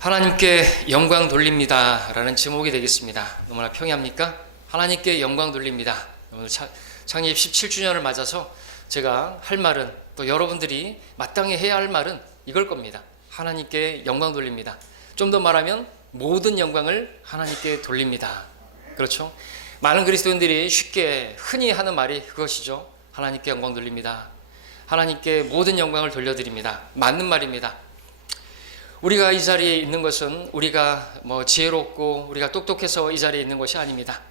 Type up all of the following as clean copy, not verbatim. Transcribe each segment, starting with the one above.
하나님께 영광 돌립니다 라는 제목이 되겠습니다. 너무나 평이합니까? 하나님께 영광 돌립니다. 오늘 창립 17주년을 맞아서 제가 할 말은, 또 여러분들이 마땅히 해야 할 말은 이걸 겁니다. 하나님께 영광 돌립니다. 좀 더 말하면 모든 영광을 하나님께 돌립니다. 그렇죠? 많은 그리스도인들이 쉽게 흔히 하는 말이 그것이죠. 하나님께 영광 돌립니다. 하나님께 모든 영광을 돌려드립니다. 맞는 말입니다. 우리가 이 자리에 있는 것은 우리가 지혜롭고 우리가 똑똑해서 이 자리에 있는 것이 아닙니다.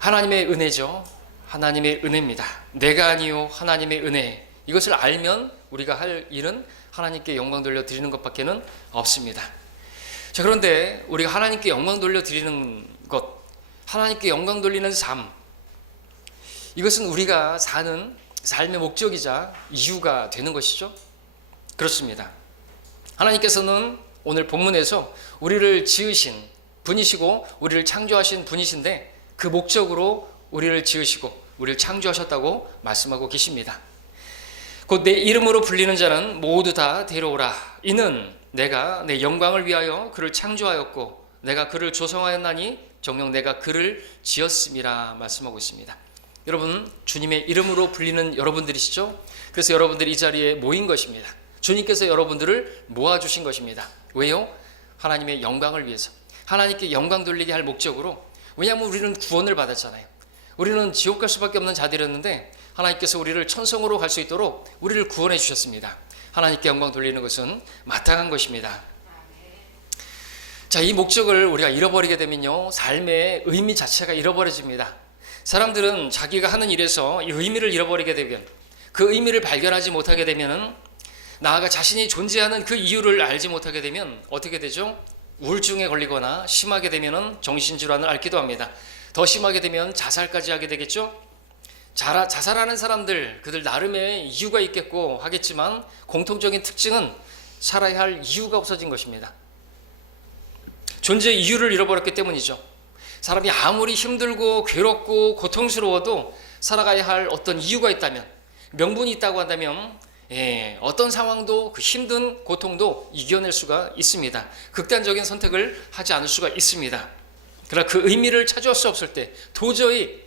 하나님의 은혜죠. 하나님의 은혜입니다. 내가 아니요 하나님의 은혜. 이것을 알면 우리가 할 일은 하나님께 영광 돌려드리는 것밖에는 없습니다. 자, 그런데 우리가 하나님께 영광 돌려드리는 것, 하나님께 영광 돌리는 삶, 이것은 우리가 사는 삶의 목적이자 이유가 되는 것이죠. 그렇습니다. 하나님께서는 오늘 본문에서 우리를 지으신 분이시고 우리를 창조하신 분이신데, 그 목적으로 우리를 지으시고 우리를 창조하셨다고 말씀하고 계십니다. 곧 내 이름으로 불리는 자는 모두 다 데려오라. 이는 내가 내 영광을 위하여 그를 창조하였고 내가 그를 조성하였나니 정녕 내가 그를 지었음이라 말씀하고 있습니다. 여러분, 주님의 이름으로 불리는 여러분들이시죠? 그래서 여러분들이 이 자리에 모인 것입니다. 주님께서 여러분들을 모아주신 것입니다. 왜요? 하나님의 영광을 위해서, 하나님께 영광 돌리게 할 목적으로. 왜냐하면 우리는 구원을 받았잖아요. 우리는 지옥 갈 수밖에 없는 자들이었는데 하나님께서 우리를 천성으로 갈 수 있도록 우리를 구원해 주셨습니다. 하나님께 영광 돌리는 것은 마땅한 것입니다. 자, 이 목적을 우리가 잃어버리게 되면요, 삶의 의미 자체가 잃어버려집니다. 사람들은 자기가 하는 일에서 이 의미를 잃어버리게 되면, 그 의미를 발견하지 못하게 되면은, 나아가 자신이 존재하는 그 이유를 알지 못하게 되면 어떻게 되죠? 우울증에 걸리거나 심하게 되면 정신질환을 앓기도 합니다. 더 심하게 되면 자살까지 하게 되겠죠? 자살하는 사람들, 그들 나름의 이유가 있겠고 하겠지만 공통적인 특징은 살아야 할 이유가 없어진 것입니다. 존재의 이유를 잃어버렸기 때문이죠. 사람이 아무리 힘들고 괴롭고 고통스러워도 살아가야 할 어떤 이유가 있다면, 명분이 있다고 한다면 어떤 상황도, 그 힘든 고통도 이겨낼 수가 있습니다. 극단적인 선택을 하지 않을 수가 있습니다. 그러나 그 의미를 찾을 수 없을 때, 도저히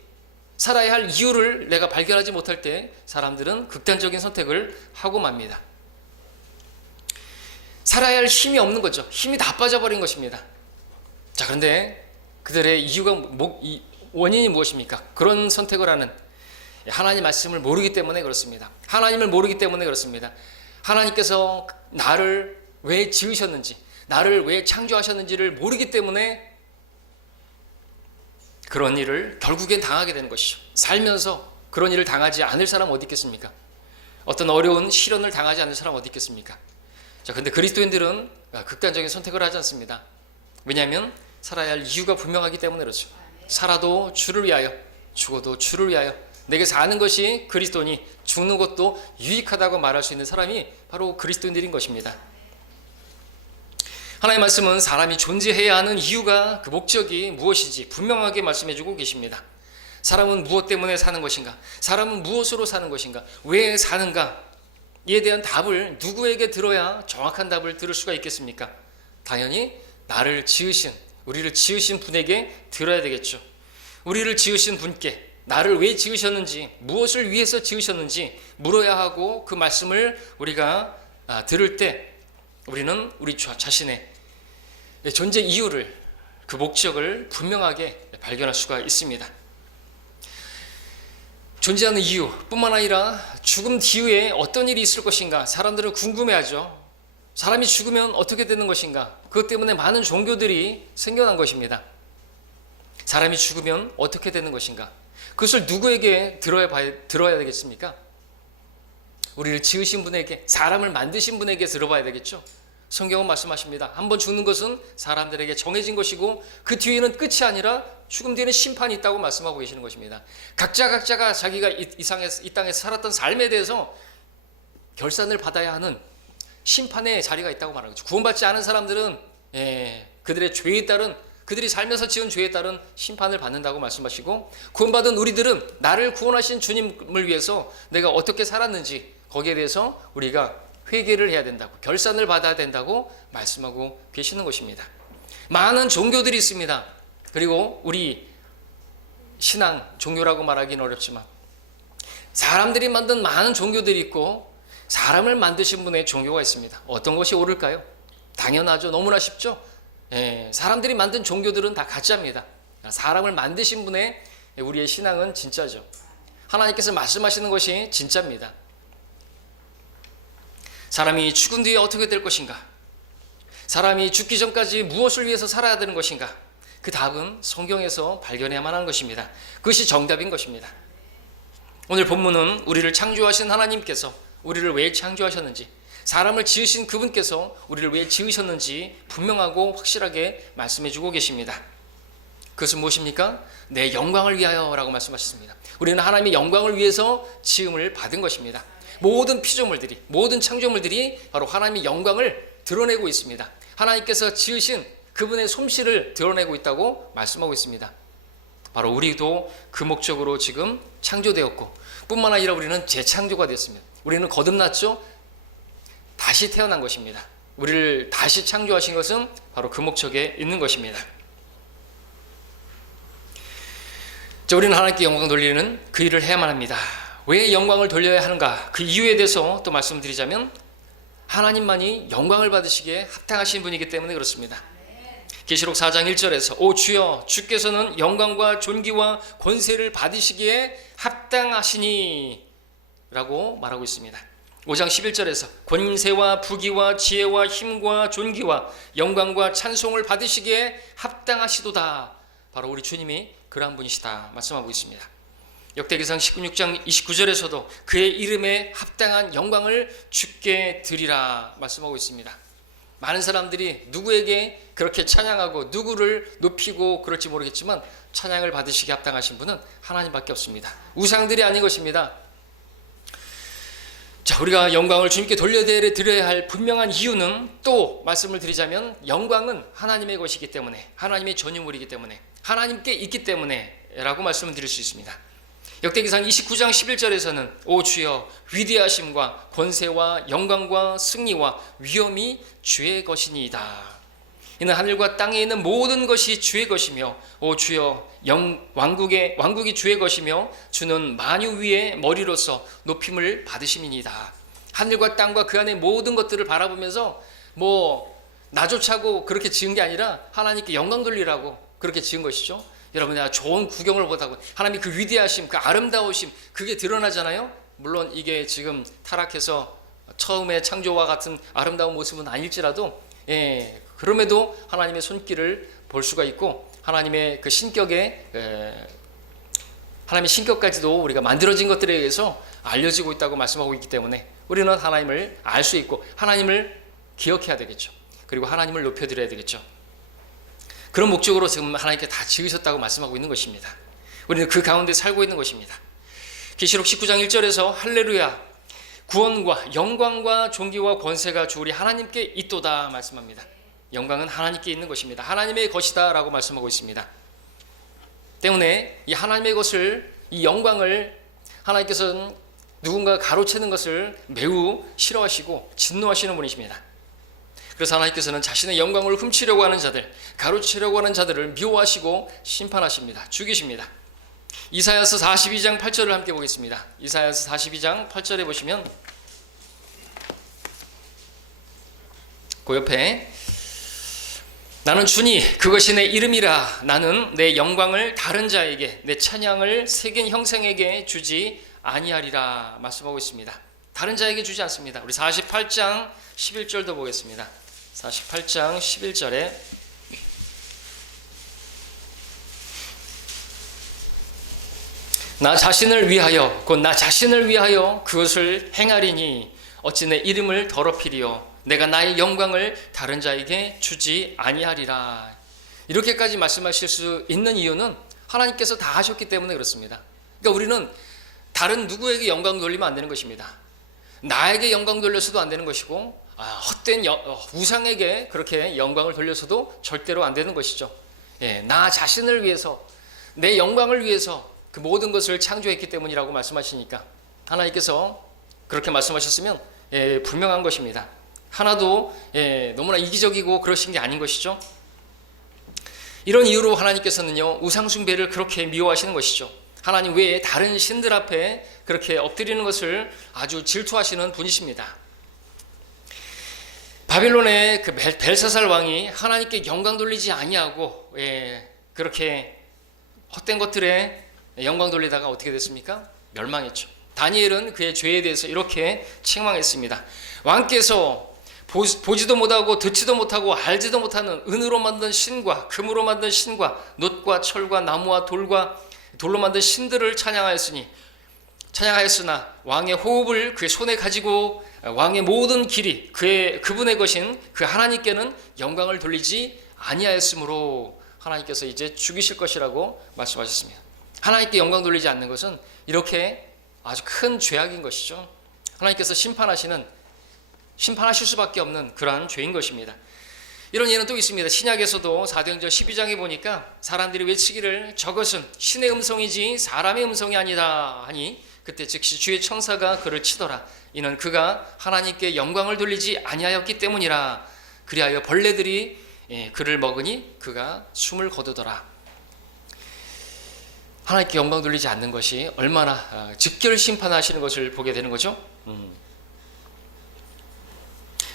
살아야 할 이유를 내가 발견하지 못할 때 사람들은 극단적인 선택을 하고 맙니다. 살아야 할 힘이 없는 거죠. 힘이 다 빠져버린 것입니다. 자, 그런데 그들의 이유가, 원인이 무엇입니까? 그런 선택을 하는, 하나님 말씀을 모르기 때문에 그렇습니다. 하나님을 모르기 때문에 그렇습니다. 하나님께서 나를 왜 지으셨는지, 나를 왜 창조하셨는지를 모르기 때문에 그런 일을 결국엔 당하게 되는 것이죠. 살면서 그런 일을 당하지 않을 사람 어디 있겠습니까? 어떤 어려운 시련을 당하지 않을 사람 어디 있겠습니까? 자, 근데 그리스도인들은 극단적인 선택을 하지 않습니다. 왜냐하면 살아야 할 이유가 분명하기 때문에 그렇죠. 살아도 주를 위하여, 죽어도 주를 위하여. 내게 사는 것이 그리스도니 죽는 것도 유익하다고 말할 수 있는 사람이 바로 그리스도인들인 것입니다. 하나님의 말씀은 사람이 존재해야 하는 이유가, 그 목적이 무엇인지 분명하게 말씀해주고 계십니다. 사람은 무엇 때문에 사는 것인가? 사람은 무엇으로 사는 것인가? 왜 사는가? 이에 대한 답을 누구에게 들어야 정확한 답을 들을 수가 있겠습니까? 당연히 나를 지으신, 우리를 지으신 분에게 들어야 되겠죠. 우리를 지으신 분께 나를 왜 지으셨는지, 무엇을 위해서 지으셨는지 물어야 하고, 그 말씀을 우리가 들을 때 우리는 우리 자신의 존재 이유를, 그 목적을 분명하게 발견할 수가 있습니다. 존재하는 이유뿐만 아니라 죽음 뒤에 어떤 일이 있을 것인가, 사람들은 궁금해하죠. 사람이 죽으면 어떻게 되는 것인가. 그것 때문에 많은 종교들이 생겨난 것입니다. 사람이 죽으면 어떻게 되는 것인가. 그것을 누구에게 들어야 되겠습니까? 우리를 지으신 분에게, 사람을 만드신 분에게 들어봐야 되겠죠. 성경은 말씀하십니다. 한번 죽는 것은 사람들에게 정해진 것이고 그 뒤에는 끝이 아니라 죽음 뒤에는 심판이 있다고 말씀하고 계시는 것입니다. 각자가 자기가 이 땅에서 살았던 삶에 대해서 결산을 받아야 하는 심판의 자리가 있다고 말하는 거죠. 구원받지 않은 사람들은 그들의 죄에 따른, 그들이 살면서 지은 죄에 따른 심판을 받는다고 말씀하시고, 구원받은 우리들은 나를 구원하신 주님을 위해서 내가 어떻게 살았는지, 거기에 대해서 우리가 회개를 해야 된다고, 결산을 받아야 된다고 말씀하고 계시는 것입니다. 많은 종교들이 있습니다. 그리고 우리 신앙, 종교라고 말하기는 어렵지만 사람들이 만든 많은 종교들이 있고 사람을 만드신 분의 종교가 있습니다. 어떤 것이 옳을까요? 당연하죠. 너무나 쉽죠. 사람들이 만든 종교들은 다 가짜입니다. 사람을 만드신 분의 우리의 신앙은 진짜죠. 하나님께서 말씀하시는 것이 진짜입니다. 사람이 죽은 뒤에 어떻게 될 것인가? 사람이 죽기 전까지 무엇을 위해서 살아야 되는 것인가? 그 답은 성경에서 발견해야만 하는 것입니다. 그것이 정답인 것입니다. 오늘 본문은 우리를 창조하신 하나님께서 우리를 왜 창조하셨는지, 사람을 지으신 그분께서 우리를 왜 지으셨는지 분명하고 확실하게 말씀해 주고 계십니다. 그것은 무엇입니까? 내 영광을 위하여 라고 말씀하셨습니다. 우리는 하나님의 영광을 위해서 지음을 받은 것입니다. 모든 피조물들이, 모든 창조물들이 바로 하나님의 영광을 드러내고 있습니다. 하나님께서 지으신 그분의 솜씨를 드러내고 있다고 말씀하고 있습니다. 바로 우리도 그 목적으로 지금 창조되었고, 뿐만 아니라 우리는 재창조가 되었습니다. 우리는 거듭났죠? 다시 태어난 것입니다. 우리를 다시 창조하신 것은 바로 그 목적에 있는 것입니다. 우리는 하나님께 영광을 돌리는 그 일을 해야만 합니다. 왜 영광을 돌려야 하는가? 그 이유에 대해서 또 말씀드리자면 하나님만이 영광을 받으시기에 합당하신 분이기 때문에 그렇습니다. 계시록 4장 1절에서 오 주여 주께서는 영광과 존귀와 권세를 받으시기에 합당하시니 라고 말하고 있습니다. 5장 11절에서 권세와 부귀와 지혜와 힘과 존귀와 영광과 찬송을 받으시기에 합당하시도다. 바로 우리 주님이 그러한 분이시다 말씀하고 있습니다. 역대기상 16장 29절에서도 그의 이름에 합당한 영광을 주께 드리라 말씀하고 있습니다. 많은 사람들이 누구에게 그렇게 찬양하고 누구를 높이고 그럴지 모르겠지만 찬양을 받으시기에 합당하신 분은 하나님밖에 없습니다. 우상들이 아닌 것입니다. 자, 우리가 영광을 주님께 돌려드려야 할 분명한 이유는 또 말씀을 드리자면 영광은 하나님의 것이기 때문에, 하나님의 전유물이기 때문에, 하나님께 있기 때문에 라고 말씀을 드릴 수 있습니다. 역대기상 29장 11절에서는 오 주여 위대하심과 권세와 영광과 승리와 위엄이 주의 것이니이다. 이는 하늘과 땅에 있는 모든 것이 주의 것이며 오 주여 왕국이 주의 것이며 주는 만유 위의 머리로서 높임을 받으심이니이다. 하늘과 땅과 그 안에 모든 것들을 바라보면서 나조차고 그렇게 지은 게 아니라 하나님께 영광 돌리라고 그렇게 지은 것이죠. 여러분, 내가 좋은 구경을 보다고 하나님의 그 위대하심, 그 아름다우심 그게 드러나잖아요. 물론 이게 지금 타락해서 처음에 창조와 같은 아름다운 모습은 아닐지라도 그럼에도 하나님의 손길을 볼 수가 있고 하나님의 그 신격에 하나님의 신격까지도 우리가 만들어진 것들에 의해서 알려지고 있다고 말씀하고 있기 때문에 우리는 하나님을 알 수 있고 하나님을 기억해야 되겠죠. 그리고 하나님을 높여드려야 되겠죠. 그런 목적으로 지금 하나님께 다 지으셨다고 말씀하고 있는 것입니다. 우리는 그 가운데 살고 있는 것입니다. 계시록 19장 1절에서 할렐루야 구원과 영광과 존귀와 권세가 주 우리 하나님께 있도다 말씀합니다. 영광은 하나님께 있는 것입니다. 하나님의 것이다 라고 말씀하고 있습니다. 때문에 이 하나님의 것을, 이 영광을 하나님께서는 누군가 가로채는 것을 매우 싫어하시고 진노하시는 분이십니다. 그래서 하나님께서는 자신의 영광을 훔치려고 하는 자들, 가로채려고 하는 자들을 미워하시고 심판하십니다. 죽이십니다. 이사야서 42장 8절을 함께 보겠습니다. 이사야서 42장 8절에 보시면 그 옆에 나는 주니 그것이 내 이름이라 나는 내 영광을 다른 자에게 내 찬양을 새긴 형상에게 주지 아니하리라 말씀하고 있습니다. 다른 자에게 주지 않습니다. 우리 48장 11절도 보겠습니다. 48장 11절에 나 자신을 위하여 곧 나 자신을 위하여 그것을 행하리니 어찌 내 이름을 더럽히리요 내가 나의 영광을 다른 자에게 주지 아니하리라. 이렇게까지 말씀하실 수 있는 이유는 하나님께서 다 하셨기 때문에 그렇습니다. 그러니까 우리는 다른 누구에게 영광 돌리면 안 되는 것입니다. 나에게 영광 돌려서도 안 되는 것이고 헛된 우상에게 그렇게 영광을 돌려서도 절대로 안 되는 것이죠. 나 자신을 위해서 내 영광을 위해서 그 모든 것을 창조했기 때문이라고 말씀하시니까 하나님께서 그렇게 말씀하셨으면 분명한 것입니다. 하나도 너무나 이기적이고 그러신 게 아닌 것이죠. 이런 이유로 하나님께서는요, 우상숭배를 그렇게 미워하시는 것이죠. 하나님 외에 다른 신들 앞에 그렇게 엎드리는 것을 아주 질투하시는 분이십니다. 바빌론의 그 벨사살 왕이 하나님께 영광 돌리지 아니하고 그렇게 헛된 것들에 영광 돌리다가 어떻게 됐습니까? 멸망했죠. 다니엘은 그의 죄에 대해서 이렇게 책망했습니다. 왕께서 보지도 못하고 듣지도 못하고 알지도 못하는 은으로 만든 신과 금으로 만든 신과 놋과 철과 나무와 돌로 만든 신들을 찬양하였으나 왕의 호흡을 그의 손에 가지고 왕의 모든 길이 그분의 것인 그 하나님께는 영광을 돌리지 아니하였으므로 하나님께서 이제 죽이실 것이라고 말씀하셨습니다. 하나님께 영광 돌리지 않는 것은 이렇게 아주 큰 죄악인 것이죠. 하나님께서 심판하실 수밖에 없는 그러한 죄인 것입니다. 이런 예는 또 있습니다. 신약에서도 사도행전 12장에 보니까 사람들이 외치기를 저것은 신의 음성이지 사람의 음성이 아니다 하니 그때 즉시 주의 천사가 그를 치더라. 이는 그가 하나님께 영광을 돌리지 아니하였기 때문이라. 그리하여 벌레들이 그를 먹으니 그가 숨을 거두더라. 하나님께 영광 돌리지 않는 것이 얼마나 즉결 심판하시는 것을 보게 되는 거죠.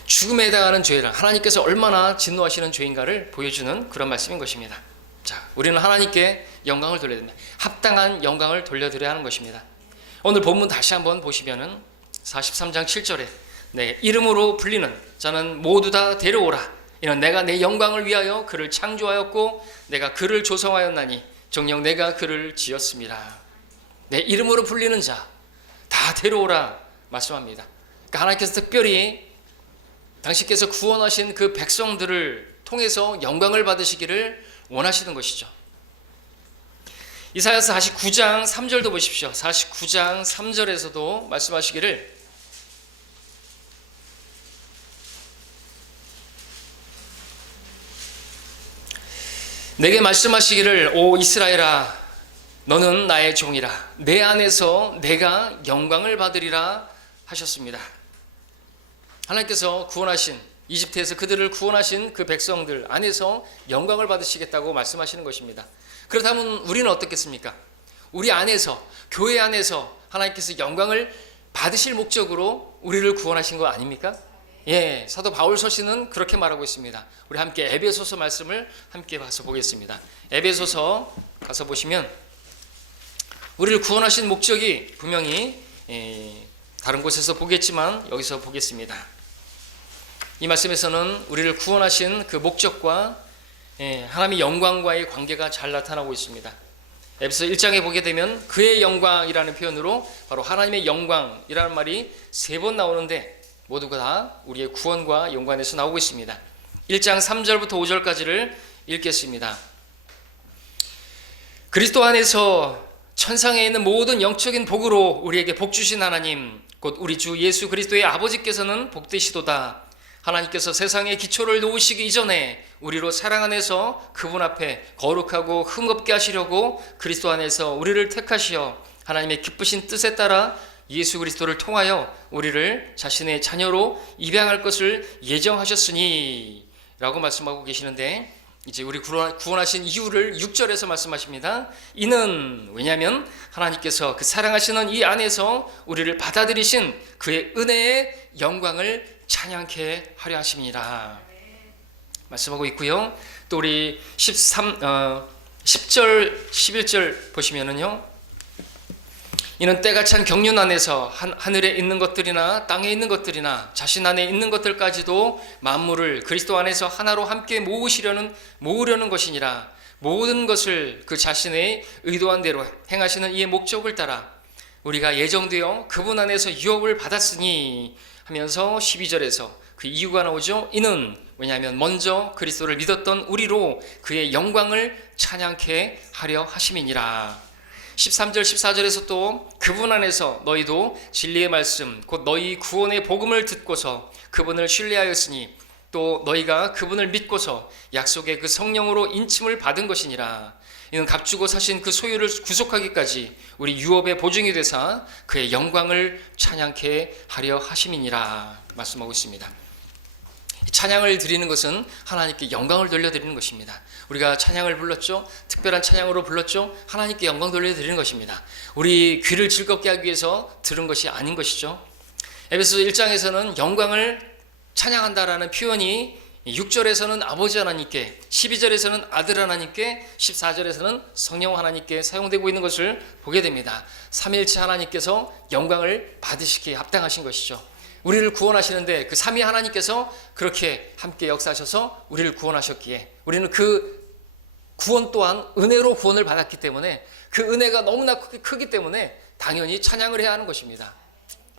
죽음에 해당하는 죄를 하나님께서 얼마나 진노하시는 죄인가를 보여주는 그런 말씀인 것입니다. 자, 우리는 하나님께 영광을 돌려야 됩니다. 합당한 영광을 돌려드려야 하는 것입니다. 오늘 본문 다시 한번 보시면은 43장 7절에 내 이름으로 불리는 자는 모두 다 데려오라. 이는 내가 내 영광을 위하여 그를 창조하였고 내가 그를 조성하였나니 정녕 내가 그를 지었습니다. 내 이름으로 불리는 자 다 데려오라 말씀합니다. 그러니까 하나님께서 특별히 당신께서 구원하신 그 백성들을 통해서 영광을 받으시기를 원하시는 것이죠. 이사야서 49장 3절도 보십시오. 49장 3절에서도 말씀하시기를 내게 말씀하시기를 오 이스라엘아 너는 나의 종이라 내 안에서 내가 영광을 받으리라 하셨습니다. 하나님께서 구원하신 이집트에서 그들을 구원하신 그 백성들 안에서 영광을 받으시겠다고 말씀하시는 것입니다. 그렇다면 우리는 어떻겠습니까? 우리 안에서 교회 안에서 하나님께서 영광을 받으실 목적으로 우리를 구원하신 거 아닙니까? 예, 사도 바울 서신은 그렇게 말하고 있습니다. 우리 함께 에베소서 말씀을 함께 봐서 보겠습니다. 에베소서 가서 보시면 우리를 구원하신 목적이 분명히 다른 곳에서 보겠지만 여기서 보겠습니다. 이 말씀에서는 우리를 구원하신 그 목적과 하나님의 영광과의 관계가 잘 나타나고 있습니다. 에베소 1장에 보게 되면 그의 영광이라는 표현으로 바로 하나님의 영광이라는 말이 3번 나오는데 모두가 다 우리의 구원과 연관해서 나오고 있습니다. 1장 3절부터 5절까지를 읽겠습니다. 그리스도 안에서 천상에 있는 모든 영적인 복으로 우리에게 복 주신 하나님 곧 우리 주 예수 그리스도의 아버지께서는 복되시도다. 하나님께서 세상의 기초를 놓으시기 이전에 우리로 사랑 안에서 그분 앞에 거룩하고 흠없게 하시려고 그리스도 안에서 우리를 택하시어 하나님의 기쁘신 뜻에 따라 예수 그리스도를 통하여 우리를 자신의 자녀로 입양할 것을 예정하셨으니 라고 말씀하고 계시는데 이제 우리 구원하신 이유를 6절에서 말씀하십니다. 이는 왜냐하면 하나님께서 그 사랑하시는 이 안에서 우리를 받아들이신 그의 은혜의 영광을 찬양케 하려 하심이라 말씀하고 있고요. 또 우리 10절 11절 보시면은요. 이는 때가 찬 경륜 안에서 하늘에 있는 것들이나 땅에 있는 것들이나 자신 안에 있는 것들까지도 만물을 그리스도 안에서 하나로 함께 모으려는 것이니라. 모든 것을 그 자신의 의도한 대로 행하시는 이의 목적을 따라 우리가 예정되어 그분 안에서 유업을 받았으니 하면서 12절에서 그 이유가 나오죠. 이는 왜냐하면 먼저 그리스도를 믿었던 우리로 그의 영광을 찬양케 하려 하심이니라. 13절 14절에서 또 그분 안에서 너희도 진리의 말씀 곧 너희 구원의 복음을 듣고서 그분을 신뢰하였으니 또 너희가 그분을 믿고서 약속의 그 성령으로 인침을 받은 것이니라. 이는 값주고 사신 그 소유를 구속하기까지 우리 유업의 보증이 되사 그의 영광을 찬양케 하려 하심이니라 말씀하고 있습니다. 찬양을 드리는 것은 하나님께 영광을 돌려드리는 것입니다. 우리가 찬양을 불렀죠. 특별한 찬양으로 불렀죠. 하나님께 영광 돌려드리는 것입니다. 우리 귀를 즐겁게 하기 위해서 들은 것이 아닌 것이죠. 에베소 1장에서는 영광을 찬양한다라는 표현이 6절에서는 아버지 하나님께, 12절에서는 아들 하나님께, 14절에서는 성령 하나님께 사용되고 있는 것을 보게 됩니다. 삼위일체 하나님께서 영광을 받으시기에 합당하신 것이죠. 우리를 구원하시는데 그 삼위 하나님께서 그렇게 함께 역사하셔서 우리를 구원하셨기에 우리는 그 구원 또한 은혜로 구원을 받았기 때문에 그 은혜가 너무나 크기 때문에 당연히 찬양을 해야 하는 것입니다.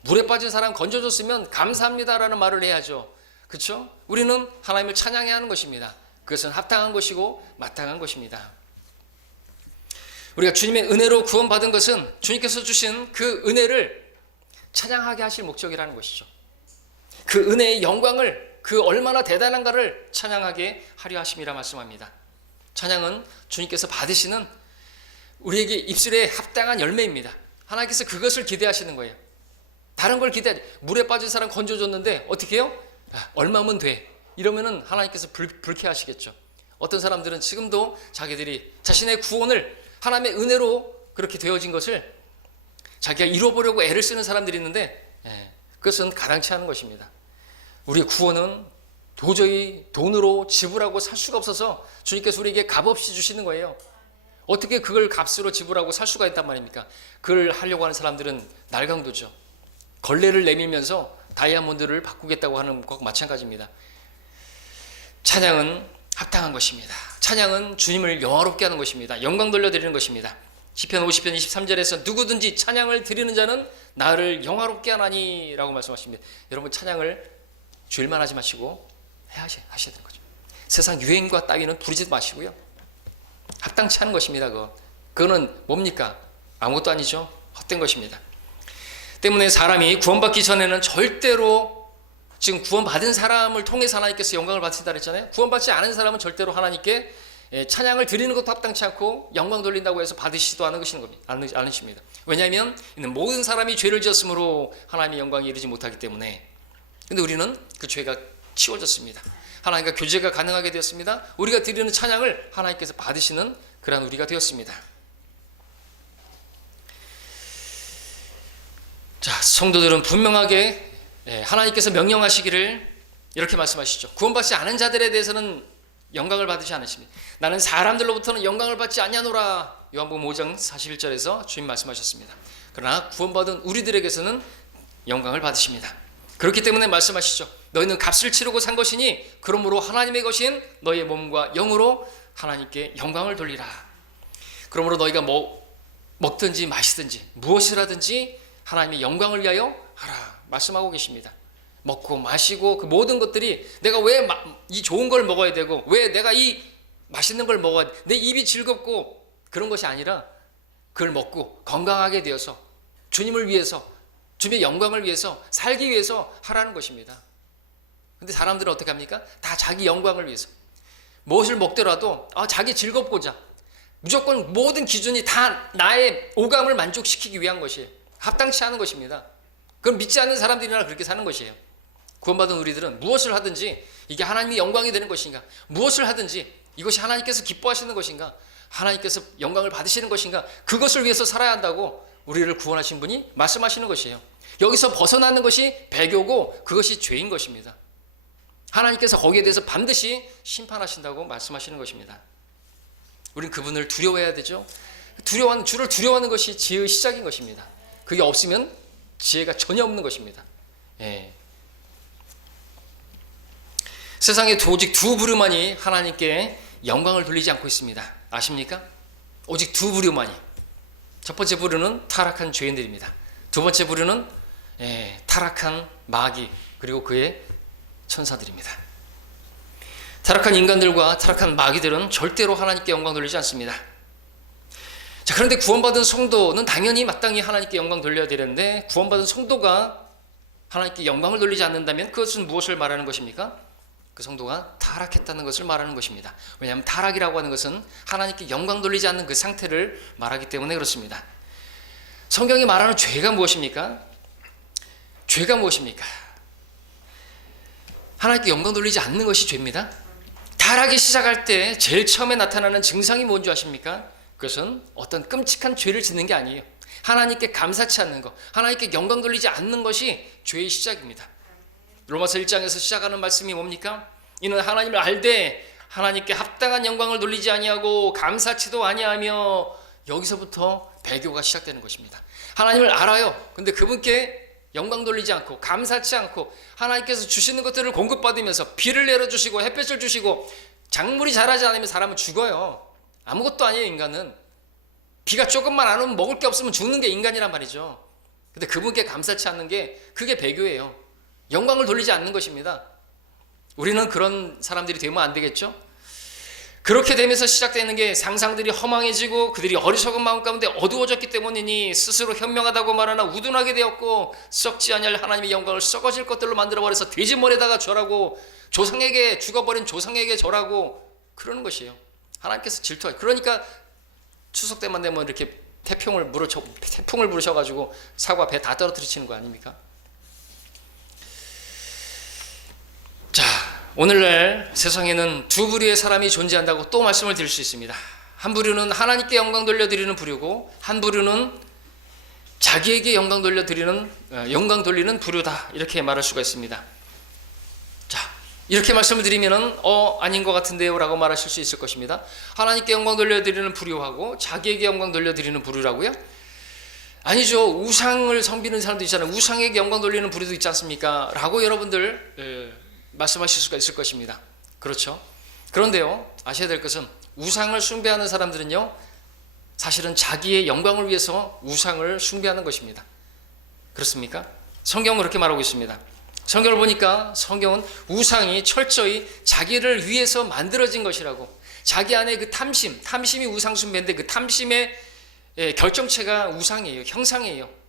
물에 빠진 사람 건져줬으면 감사합니다라는 말을 해야죠. 그렇죠? 우리는 하나님을 찬양해야 하는 것입니다. 그것은 합당한 것이고 마땅한 것입니다. 우리가 주님의 은혜로 구원받은 것은 주님께서 주신 그 은혜를 찬양하게 하실 목적이라는 것이죠. 그 은혜의 영광을, 그 얼마나 대단한가를 찬양하게 하려 하심이라 말씀합니다. 찬양은 주님께서 받으시는 우리에게 입술에 합당한 열매입니다. 하나님께서 그것을 기대하시는 거예요. 다른 걸 기대하지. 물에 빠진 사람 건져줬는데 어떻게 해요? 얼마면 돼. 이러면은 하나님께서 불쾌하시겠죠. 어떤 사람들은 지금도 자기들이 자신의 구원을 하나님의 은혜로 그렇게 되어진 것을 자기가 이뤄보려고 애를 쓰는 사람들이 있는데 그것은 가당치 않은 것입니다. 우리의 구원은 도저히 돈으로 지불하고 살 수가 없어서 주님께서 우리에게 값없이 주시는 거예요. 어떻게 그걸 값으로 지불하고 살 수가 있단 말입니까? 그걸 하려고 하는 사람들은 날강도죠. 걸레를 내밀면서 다이아몬드를 바꾸겠다고 하는 것과 마찬가지입니다. 찬양은 합당한 것입니다. 찬양은 주님을 영화롭게 하는 것입니다. 영광 돌려드리는 것입니다. 시편 50편 23절에서 누구든지 찬양을 드리는 자는 나를 영화롭게 하나니 라고 말씀하십니다. 여러분 찬양을 주일만 하지 마시고 하셔야 되는 거죠. 세상 유행과 따위는 부리지도 마시고요. 합당치 않은 것입니다. 그거는 뭡니까? 아무것도 아니죠. 헛된 것입니다. 때문에 사람이 구원받기 전에는 절대로 지금 구원받은 사람을 통해서 하나님께서 영광을 받으신다 그랬잖아요. 구원받지 않은 사람은 절대로 하나님께 찬양을 드리는 것도 합당치 않고 영광 돌린다고 해서 받으시지도 않으십니다. 왜냐하면 모든 사람이 죄를 지었으므로 하나님의 영광에 이르지 못하기 때문에. 근데 우리는 그 죄가 치워졌습니다. 하나님과 교제가 가능하게 되었습니다. 우리가 드리는 찬양을 하나님께서 받으시는 그러한 우리가 되었습니다. 자, 성도들은 분명하게 하나님께서 명령하시기를 이렇게 말씀하시죠. 구원받지 않은 자들에 대해서는 영광을 받으시 않으십니다. 나는 사람들로부터는 영광을 받지 아니하노라. 요한복음 5장 41절에서 주님 말씀하셨습니다. 그러나 구원받은 우리들에게서는 영광을 받으십니다. 그렇기 때문에 말씀하시죠. 너희는 값을 치르고 산 것이니 그러므로 하나님의 것인 너희의 몸과 영으로 하나님께 영광을 돌리라. 그러므로 너희가 먹든지 마시든지 무엇을 하든지 하나님의 영광을 위하여 하라 말씀하고 계십니다. 먹고 마시고 그 모든 것들이 내가 왜 이 좋은 걸 먹어야 되고 왜 내가 이 맛있는 걸 먹어야 돼. 내 입이 즐겁고 그런 것이 아니라 그걸 먹고 건강하게 되어서 주님을 위해서 주님의 영광을 위해서 살기 위해서 하라는 것입니다. 근데 사람들은 어떻게 합니까? 다 자기 영광을 위해서 무엇을 먹더라도 자기 즐겁고자 무조건 모든 기준이 다 나의 오감을 만족시키기 위한 것이에요. 합당치 않은 것입니다. 그건 믿지 않는 사람들이나 그렇게 사는 것이에요. 구원받은 우리들은 무엇을 하든지 이게 하나님의 영광이 되는 것인가, 무엇을 하든지 이것이 하나님께서 기뻐하시는 것인가, 하나님께서 영광을 받으시는 것인가, 그것을 위해서 살아야 한다고 우리를 구원하신 분이 말씀하시는 것이에요. 여기서 벗어나는 것이 배교고 그것이 죄인 것입니다. 하나님께서 거기에 대해서 반드시 심판하신다고 말씀하시는 것입니다. 우리는 그분을 두려워해야 되죠. 주를 두려워하는 것이 지혜의 시작인 것입니다. 그게 없으면 지혜가 전혀 없는 것입니다. 세상에 오직 두 부류만이 하나님께 영광을 돌리지 않고 있습니다. 아십니까? 오직 두 부류만이. 첫 번째 부류는 타락한 죄인들입니다. 두 번째 부류는 타락한 마귀 그리고 그의 천사들입니다. 타락한 인간들과 타락한 마귀들은 절대로 하나님께 영광 돌리지 않습니다. 자, 그런데 구원받은 성도는 당연히 마땅히 하나님께 영광 돌려야 되는데 구원받은 성도가 하나님께 영광을 돌리지 않는다면 그것은 무엇을 말하는 것입니까? 그 성도가 타락했다는 것을 말하는 것입니다. 왜냐하면 타락이라고 하는 것은 하나님께 영광 돌리지 않는 그 상태를 말하기 때문에 그렇습니다. 성경이 말하는 죄가 무엇입니까? 죄가 무엇입니까? 하나님께 영광 돌리지 않는 것이 죄입니다. 타락이 시작할 때 제일 처음에 나타나는 증상이 뭔지 아십니까? 그것은 어떤 끔찍한 죄를 짓는 게 아니에요. 하나님께 감사치 않는 것, 하나님께 영광 돌리지 않는 것이 죄의 시작입니다. 로마서 1장에서 시작하는 말씀이 뭡니까? 이는 하나님을 알되 하나님께 합당한 영광을 돌리지 아니하고 감사치도 아니하며, 여기서부터 배교가 시작되는 것입니다. 하나님을 알아요. 근데 그분께 영광 돌리지 않고 감사치 않고 하나님께서 주시는 것들을 공급받으면서 비를 내려주시고 햇볕을 주시고 작물이 자라지 않으면 사람은 죽어요. 아무것도 아니에요. 인간은 비가 조금만 안 오면 먹을 게 없으면 죽는 게 인간이란 말이죠. 근데 그분께 감사치 않는 게 그게 배교예요. 영광을 돌리지 않는 것입니다. 우리는 그런 사람들이 되면 안 되겠죠? 그렇게 되면서 시작되는 게 상상들이 허망해지고 그들이 어리석은 마음 가운데 어두워졌기 때문이니 스스로 현명하다고 말하나 우둔하게 되었고 썩지 아니할 하나님의 영광을 썩어질 것들로 만들어버려서 돼지머리에다가 절하고 조상에게 죽어버린 조상에게 절하고 그러는 것이에요. 하나님께서 질투하죠. 그러니까 추석 때만 되면 이렇게 태풍을 부르셔가지고 사과 배 다 떨어뜨리시는 거 아닙니까? 자, 오늘날 세상에는 두 부류의 사람이 존재한다고 또 말씀을 드릴 수 있습니다. 한 부류는 하나님께 영광 돌려드리는 부류고, 한 부류는 자기에게 영광 돌리는 부류다, 이렇게 말할 수가 있습니다. 자, 이렇게 말씀을 드리면은 아닌 것 같은데요 라고 말하실 수 있을 것입니다. 하나님께 영광 돌려드리는 부류하고 자기에게 영광 돌려드리는 부류라고요? 아니죠. 우상을 섬기는 사람도 있잖아요. 우상에게 영광 돌리는 부류도 있지 않습니까? 라고 여러분들 말씀하실 수가 있을 것입니다. 그렇죠? 그런데요, 아셔야 될 것은 우상을 숭배하는 사람들은요, 사실은 자기의 영광을 위해서 우상을 숭배하는 것입니다. 그렇습니까? 성경은 그렇게 말하고 있습니다. 성경을 보니까 성경은 우상이 철저히 자기를 위해서 만들어진 것이라고, 자기 안에 그 탐심이 우상 숭배인데 그 탐심의 결정체가 우상이에요. 형상이에요.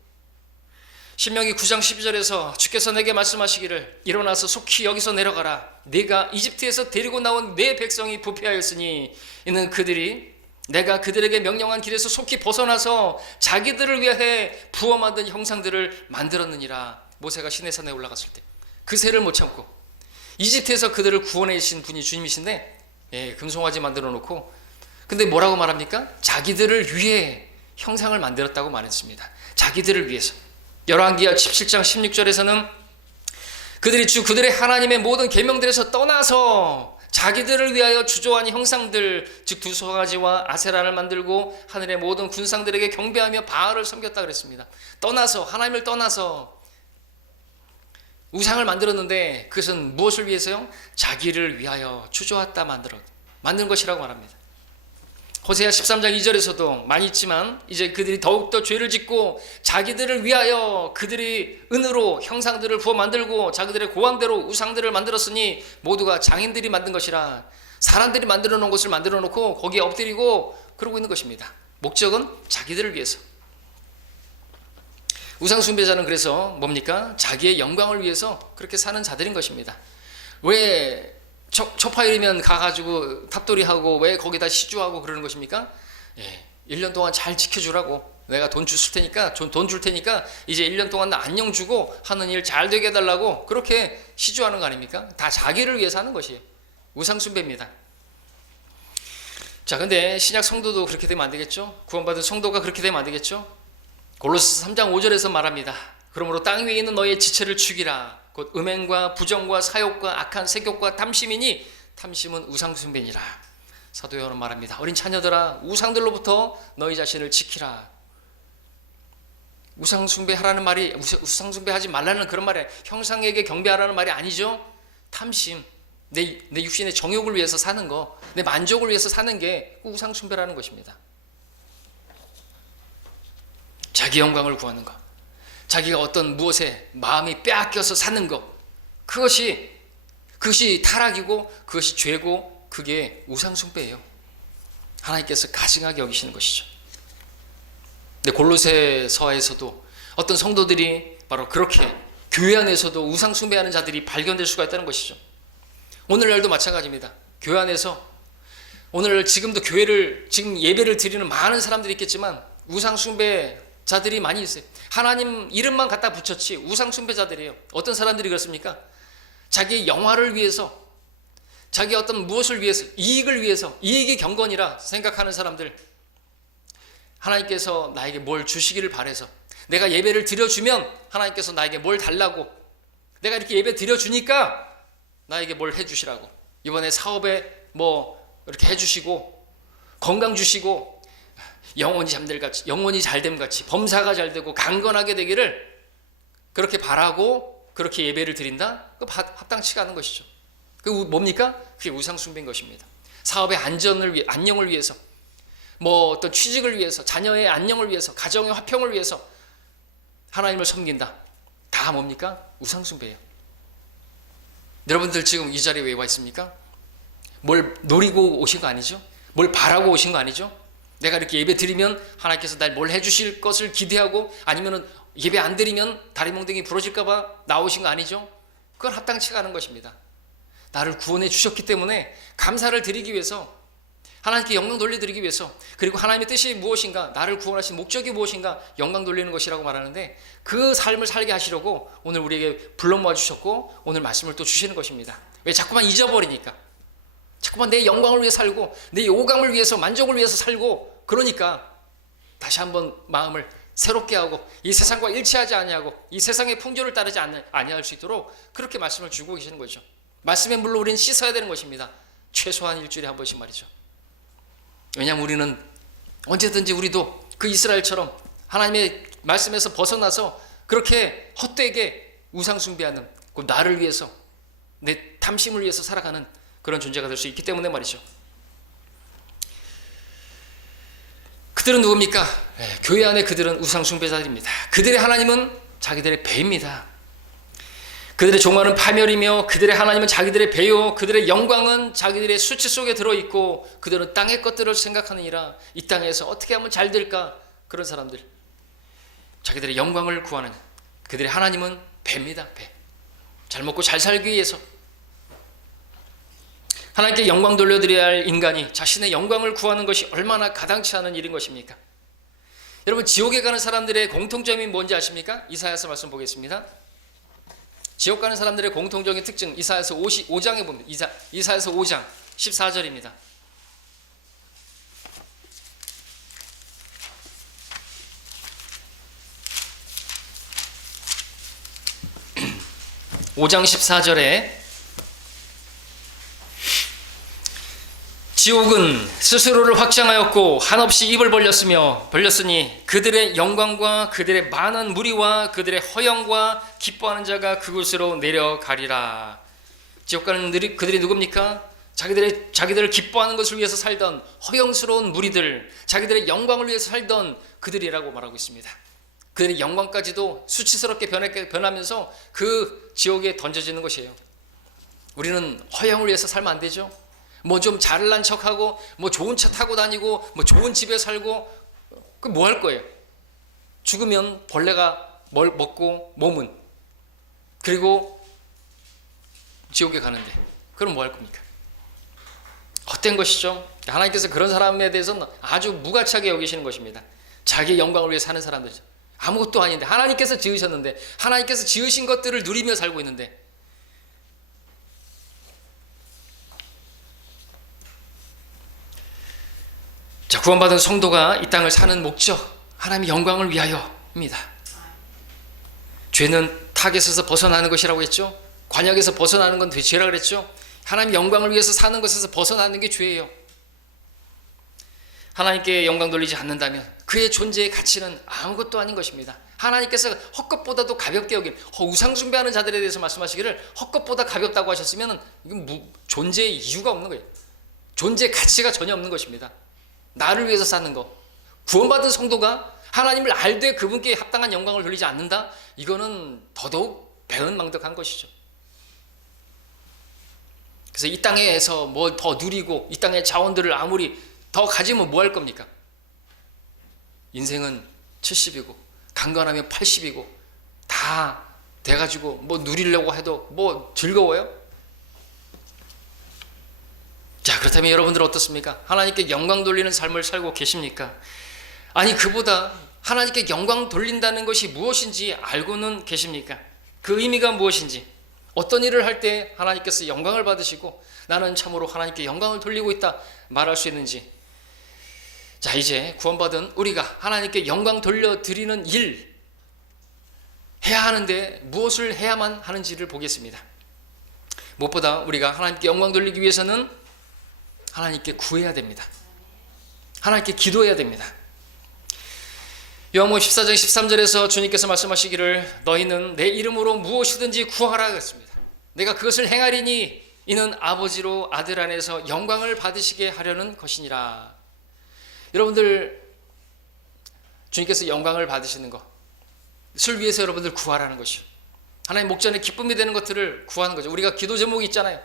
신명기 9장 12절에서 주께서 내게 말씀하시기를 일어나서 속히 여기서 내려가라. 네가 이집트에서 데리고 나온 내 백성이 부패하였으니 이는 그들이 내가 그들에게 명령한 길에서 속히 벗어나서 자기들을 위해 부어 만든 형상들을 만들었느니라. 모세가 시내산에 올라갔을 때 그 세를 못 참고 이집트에서 그들을 구원해주신 분이 주님이신데 금송아지 만들어 놓고, 근데 뭐라고 말합니까? 자기들을 위해 형상을 만들었다고 말했습니다. 자기들을 위해서. 열왕기하 17장 16절에서는 그들이 그들의 하나님의 모든 계명들에서 떠나서 자기들을 위하여 주조한 형상들, 즉 두 송아지와 아세라를 만들고 하늘의 모든 군상들에게 경배하며 바알을 섬겼다 그랬습니다. 떠나서, 하나님을 떠나서 우상을 만들었는데 그것은 무엇을 위해서요? 자기를 위하여 주저왔다 만든 것이라고 말합니다. 호세아 13장 2절에서도 많이 있지만 이제 그들이 더욱더 죄를 짓고 자기들을 위하여 그들이 은으로 형상들을 부어 만들고 자기들의 고함대로 우상들을 만들었으니 모두가 장인들이 만든 것이라. 사람들이 만들어 놓은 것을 만들어 놓고 거기에 엎드리고 그러고 있는 것입니다. 목적은 자기들을 위해서. 우상 숭배자는 그래서 뭡니까? 자기의 영광을 위해서 그렇게 사는 자들인 것입니다. 왜 초파일이면 가가지고 탑돌이하고 왜 거기다 시주하고 그러는 것입니까? 1년 동안 잘 지켜주라고. 내가 돈 줄 테니까 이제 1년 동안 나 안녕 주고 하는 일 잘 되게 해달라고 그렇게 시주하는 거 아닙니까? 다 자기를 위해서 하는 것이에요. 우상 숭배입니다. 자, 근데 신약 성도도 그렇게 되면 안 되겠죠? 구원받은 성도가 그렇게 되면 안 되겠죠? 골로새 3장 5절에서 말합니다. 그러므로 땅 위에 있는 너의 지체를 죽이라. 곧 음행과 부정과 사욕과 악한 색욕과 탐심이니 탐심은 우상 숭배니라. 사도 요한은 말합니다. 어린 자녀들아, 우상들로부터 너희 자신을 지키라. 우상 숭배하라는 말이, 우상 숭배하지 말라는 그런 말이, 형상에게 경배하라는 말이 아니죠. 탐심, 내 육신의 정욕을 위해서 사는 거, 내 만족을 위해서 사는 게 우상 숭배라는 것입니다. 자기 영광을 구하는 것, 자기가 어떤 무엇에 마음이 빼앗겨서 사는 것, 그것이 타락이고 그것이 죄고 그게 우상 숭배예요. 하나님께서 가증하게 여기시는 것이죠. 근데 골로새서에서도 어떤 성도들이 바로 그렇게 교회 안에서도 우상 숭배하는 자들이 발견될 수가 있다는 것이죠. 오늘날도 마찬가지입니다. 교회 안에서 오늘 지금도 지금 예배를 드리는 많은 사람들이 있겠지만 우상 숭배자들이 많이 있어요. 하나님 이름만 갖다 붙였지 우상 숭배자들이에요. 어떤 사람들이 그렇습니까? 자기의 영화를 위해서, 자기 어떤 무엇을 위해서, 이익을 위해서, 이익이 경건이라 생각하는 사람들, 하나님께서 나에게 뭘 주시기를 바라서, 내가 예배를 드려주면 하나님께서 나에게 뭘 달라고, 내가 이렇게 예배 드려주니까 나에게 뭘 해주시라고, 이번에 사업에 뭐 이렇게 해주시고, 건강 주시고, 영혼이 잘됨 같이, 범사가 잘 되고 강건하게 되기를 그렇게 바라고 그렇게 예배를 드린다? 그 합당치가 않은 것이죠. 그 뭡니까? 그게 우상 숭배인 것입니다. 사업의 안녕을 위해서, 뭐 어떤 취직을 위해서, 자녀의 안녕을 위해서, 가정의 화평을 위해서 하나님을 섬긴다. 다 뭡니까? 우상 숭배예요. 여러분들 지금 이 자리에 왜 와 있습니까? 뭘 노리고 오신 거 아니죠? 뭘 바라고 오신 거 아니죠? 내가 이렇게 예배 드리면 하나님께서 날 뭘 해주실 것을 기대하고, 아니면은 예배 안 드리면 다리 몽둥이 부러질까 봐 나오신 거 아니죠? 그건 합당치가 않은 것입니다. 나를 구원해 주셨기 때문에 감사를 드리기 위해서, 하나님께 영광 돌려드리기 위해서, 그리고 하나님의 뜻이 무엇인가, 나를 구원하신 목적이 무엇인가 영광 돌리는 것이라고 말하는데, 그 삶을 살게 하시려고 오늘 우리에게 불러 모아 주셨고 오늘 말씀을 또 주시는 것입니다. 왜? 자꾸만 잊어버리니까, 자꾸만 내 영광을 위해 살고 내 요감을 위해서, 만족을 위해서 살고, 그러니까 다시 한번 마음을 새롭게 하고 이 세상과 일치하지 아니하고 이 세상의 풍조를 따르지 아니할 수 있도록 그렇게 말씀을 주고 계시는 거죠. 말씀의 물로 우리는 씻어야 되는 것입니다. 최소한 일주일에 한 번씩 말이죠. 왜냐하면 우리는 언제든지 우리도 그 이스라엘처럼 하나님의 말씀에서 벗어나서 그렇게 헛되게 우상 숭배하는, 그 나를 위해서, 내 탐심을 위해서 살아가는 그런 존재가 될 수 있기 때문에 말이죠. 그들은 누굽니까? 교회 안에 그들은 우상 숭배자들입니다. 그들의 하나님은 자기들의 배입니다. 그들의 종말은 파멸이며 그들의 하나님은 자기들의 배요, 그들의 영광은 자기들의 수치 속에 들어있고, 그들은 땅의 것들을 생각하느니라. 이 땅에서 어떻게 하면 잘 될까? 그런 사람들, 자기들의 영광을 구하는, 그들의 하나님은 배입니다. 배. 잘 먹고 잘 살기 위해서 하나님께 영광 돌려드려야 할 인간이 자신의 영광을 구하는 것이 얼마나 가당치 않은 일인 것입니까? 여러분, 지옥에 가는 사람들의 공통점이 뭔지 아십니까? 이사야서 말씀 보겠습니다. 지옥 가는 사람들의 공통적인 특징, 이사야서 5장에 보면, 이사야서 5장 14절입니다. (5장 14절에) 지옥은 스스로를 확장하였고 한없이 입을 벌렸으니 그들의 영광과 그들의 많은 무리와 그들의 허영과 기뻐하는 자가 그곳으로 내려가리라. 지옥 가는 그들이 누굽니까? 자기들을 기뻐하는 것을 위해서 살던 허영스러운 무리들, 자기들의 영광을 위해서 살던 그들이라고 말하고 있습니다. 그들의 영광까지도 수치스럽게 변하면서 그 지옥에 던져지는 것이에요. 우리는 허영을 위해서 살면 안 되죠. 뭐 좀 잘난 척하고, 뭐 좋은 차 타고 다니고, 뭐 좋은 집에 살고, 그 뭐 할 거예요? 죽으면 벌레가 먹고 몸은, 그리고 지옥에 가는데 그럼 뭐 할 겁니까? 헛된 것이죠. 하나님께서 그런 사람에 대해서는 아주 무가치하게 여기시는 것입니다. 자기 영광을 위해 사는 사람들이죠. 아무것도 아닌데, 하나님께서 지으셨는데, 하나님께서 지으신 것들을 누리며 살고 있는데, 자, 구원받은 성도가 이 땅을 사는 목적, 하나님의 영광을 위하여입니다. 죄는 타겟에서 벗어나는 것이라고 했죠. 관역에서 벗어나는 건 죄라 그랬죠. 하나님의 영광을 위해서 사는 것에서 벗어나는 게 죄예요. 하나님께 영광 돌리지 않는다면 그의 존재의 가치는 아무것도 아닌 것입니다. 하나님께서 헛것보다도 가볍게 여긴, 우상 숭배하는 자들에 대해서 말씀하시기를 헛것보다 가볍다고 하셨으면 이건 존재의 이유가 없는 거예요. 존재의 가치가 전혀 없는 것입니다. 나를 위해서 사는 것, 구원받은 성도가 하나님을 알되 그분께 합당한 영광을 돌리지 않는다? 이거는 더더욱 배은망덕한 것이죠. 그래서 이 땅에서 뭐 더 누리고 이 땅의 자원들을 아무리 더 가지면 뭐 할 겁니까? 인생은 70이고 강건하면 80이고 다 돼가지고 뭐 누리려고 해도 뭐 즐거워요? 자, 그렇다면 여러분들은 어떻습니까? 하나님께 영광 돌리는 삶을 살고 계십니까? 아니, 그보다 하나님께 영광 돌린다는 것이 무엇인지 알고는 계십니까? 그 의미가 무엇인지, 어떤 일을 할 때 하나님께서 영광을 받으시고 나는 참으로 하나님께 영광을 돌리고 있다 말할 수 있는지. 자, 이제 구원받은 우리가 하나님께 영광 돌려드리는 일 해야 하는데 무엇을 해야만 하는지를 보겠습니다. 무엇보다 우리가 하나님께 영광 돌리기 위해서는 하나님께 구해야 됩니다. 하나님께 기도해야 됩니다. 요한복음 14장 13절에서 주님께서 말씀하시기를 너희는 내 이름으로 무엇이든지 구하라 했습니다. 내가 그것을 행하리니 이는 아버지로 아들 안에서 영광을 받으시게 하려는 것이니라. 여러분들, 주님께서 영광을 받으시는 것을 위해서 여러분들 구하라는 것이요, 하나님 목전에 기쁨이 되는 것들을 구하는 거죠. 우리가 기도 제목이 있잖아요.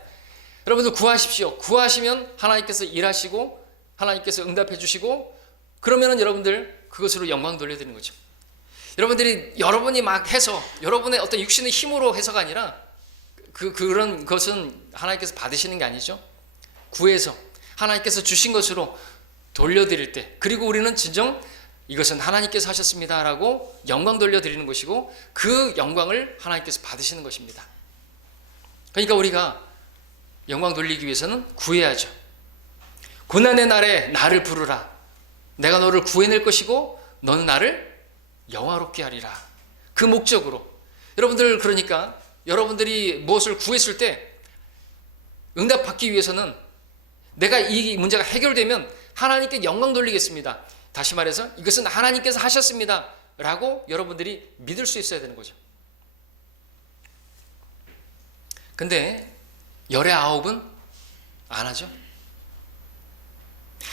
여러분들 구하십시오. 구하시면 하나님께서 일하시고 하나님께서 응답해 주시고, 그러면은 여러분들 그것으로 영광 돌려드리는 거죠. 여러분이 막 해서 여러분의 어떤 육신의 힘으로 해서가 아니라 그런 것은 하나님께서 받으시는 게 아니죠. 구해서 하나님께서 주신 것으로 돌려드릴 때, 그리고 우리는 진정 이것은 하나님께서 하셨습니다 라고 영광 돌려드리는 것이고, 그 영광을 하나님께서 받으시는 것입니다. 그러니까 우리가 영광 돌리기 위해서는 구해야죠. 고난의 날에 나를 부르라. 내가 너를 구해낼 것이고 너는 나를 영화롭게 하리라. 그 목적으로 여러분들, 그러니까 여러분들이 무엇을 구했을 때 응답받기 위해서는 내가 이 문제가 해결되면 하나님께 영광 돌리겠습니다. 다시 말해서 이것은 하나님께서 하셨습니다 라고 여러분들이 믿을 수 있어야 되는 거죠. 근데 열의 아홉은 안 하죠.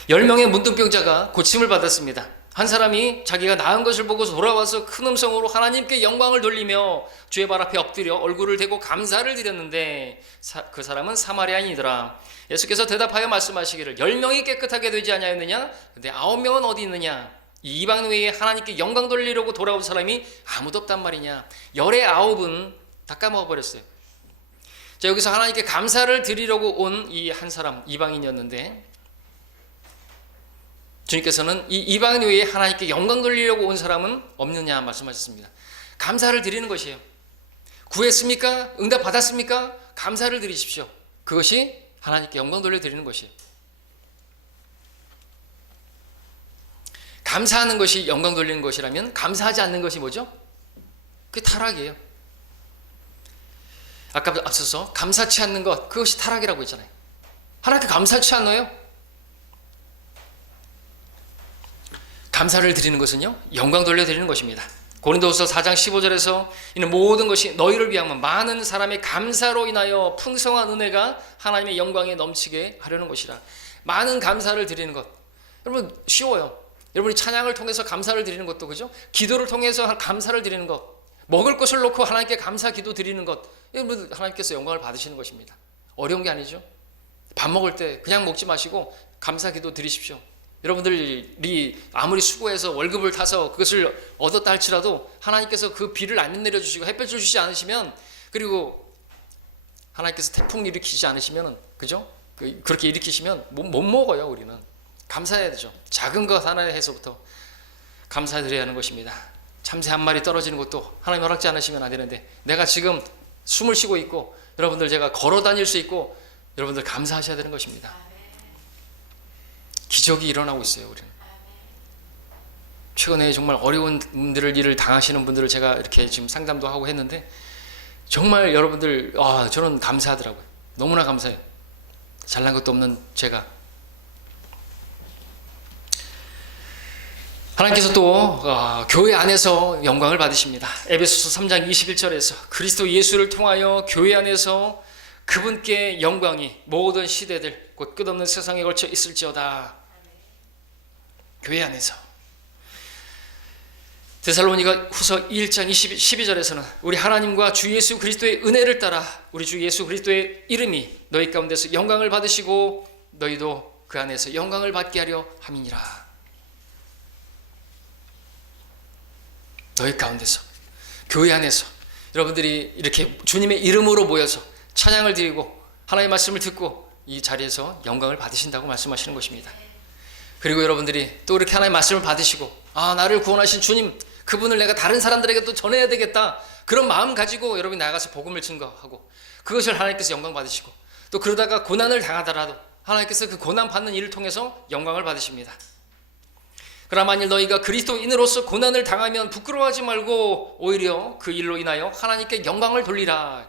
10명의 문둥병자가 고침을 받았습니다. 한 사람이 자기가 나은 것을 보고 돌아와서 큰 음성으로 하나님께 영광을 돌리며 주의 발 앞에 엎드려 얼굴을 대고 감사를 드렸는데 그 사람은 사마리아인이더라. 예수께서 대답하여 말씀하시기를 10명이 깨끗하게 되지 아니하였느냐? 근데 9명은 어디 있느냐? 이 이방 외에 하나님께 영광 돌리려고 돌아온 사람이 아무도 없단 말이냐. 열의 아홉은 다 까먹어버렸어요. 자, 여기서 하나님께 감사를 드리려고 온 이 한 사람, 이방인이었는데, 주님께서는 이 이방인 외에 하나님께 영광 돌리려고 온 사람은 없느냐 말씀하셨습니다. 감사를 드리는 것이에요. 구했습니까? 응답 받았습니까? 감사를 드리십시오. 그것이 하나님께 영광 돌려드리는 것이에요. 감사하는 것이 영광 돌리는 것이라면 감사하지 않는 것이 뭐죠? 그게 타락이에요. 아까 앞서서 감사치 않는 것, 그것이 타락이라고 했잖아요. 하나님께 감사치 않아요? 감사를 드리는 것은요, 영광 돌려드리는 것입니다. 고린도후서 4장 15절에서 이는 모든 것이 너희를 위하면 많은 사람의 감사로 인하여 풍성한 은혜가 하나님의 영광에 넘치게 하려는 것이라. 많은 감사를 드리는 것, 여러분 쉬워요. 여러분이 찬양을 통해서 감사를 드리는 것도, 그죠? 기도를 통해서 감사를 드리는 것, 먹을 것을 놓고 하나님께 감사 기도 드리는 것, 여러분 하나님께서 영광을 받으시는 것입니다. 어려운 게 아니죠. 밥 먹을 때 그냥 먹지 마시고 감사 기도 드리십시오. 여러분들이 아무리 수고해서 월급을 타서 그것을 얻었다 할지라도 하나님께서 그 비를 안 내려주시고 햇볕을 주시지 않으시면, 그리고 하나님께서 태풍 일으키지 않으시면, 그죠? 그렇게 일으키시면 못 먹어요. 우리는 감사해야 되죠. 작은 것 하나에서부터 감사드려야 하는 것입니다. 참새 한 마리 떨어지는 것도 하나님 허락지 않으시면 안 되는데, 내가 지금 숨을 쉬고 있고 여러분들 제가 걸어 다닐 수 있고, 여러분들 감사하셔야 되는 것입니다. 기적이 일어나고 있어요. 우리는 최근에 정말 어려운 일을 당하시는 분들을 제가 이렇게 지금 상담도 하고 했는데, 정말 여러분들 저는 감사하더라고요. 너무나 감사해요. 잘난 것도 없는 제가. 하나님께서 또 교회 안에서 영광을 받으십니다. 에베소서 3장 21절에서 그리스도 예수를 통하여 교회 안에서 그분께 영광이 모든 시대들 곧 끝없는 세상에 걸쳐 있을지어다. 교회 안에서. 데살로니가 후서 1장 12절에서는 우리 하나님과 주 예수 그리스도의 은혜를 따라 우리 주 예수 그리스도의 이름이 너희 가운데서 영광을 받으시고 너희도 그 안에서 영광을 받게 하려 함이니라. 너희 가운데서, 교회 안에서 여러분들이 이렇게 주님의 이름으로 모여서 찬양을 드리고 하나님의 말씀을 듣고 이 자리에서 영광을 받으신다고 말씀하시는 것입니다. 그리고 여러분들이 또 이렇게 하나님의 말씀을 받으시고 나를 구원하신 주님, 그분을 내가 다른 사람들에게 또 전해야 되겠다, 그런 마음 가지고 여러분이 나가서 복음을 증거하고 그것을 하나님께서 영광 받으시고, 또 그러다가 고난을 당하더라도 하나님께서 그 고난 받는 일을 통해서 영광을 받으십니다. 그러나 만일 너희가 그리스도인으로서 고난을 당하면 부끄러워하지 말고 오히려 그 일로 인하여 하나님께 영광을 돌리라.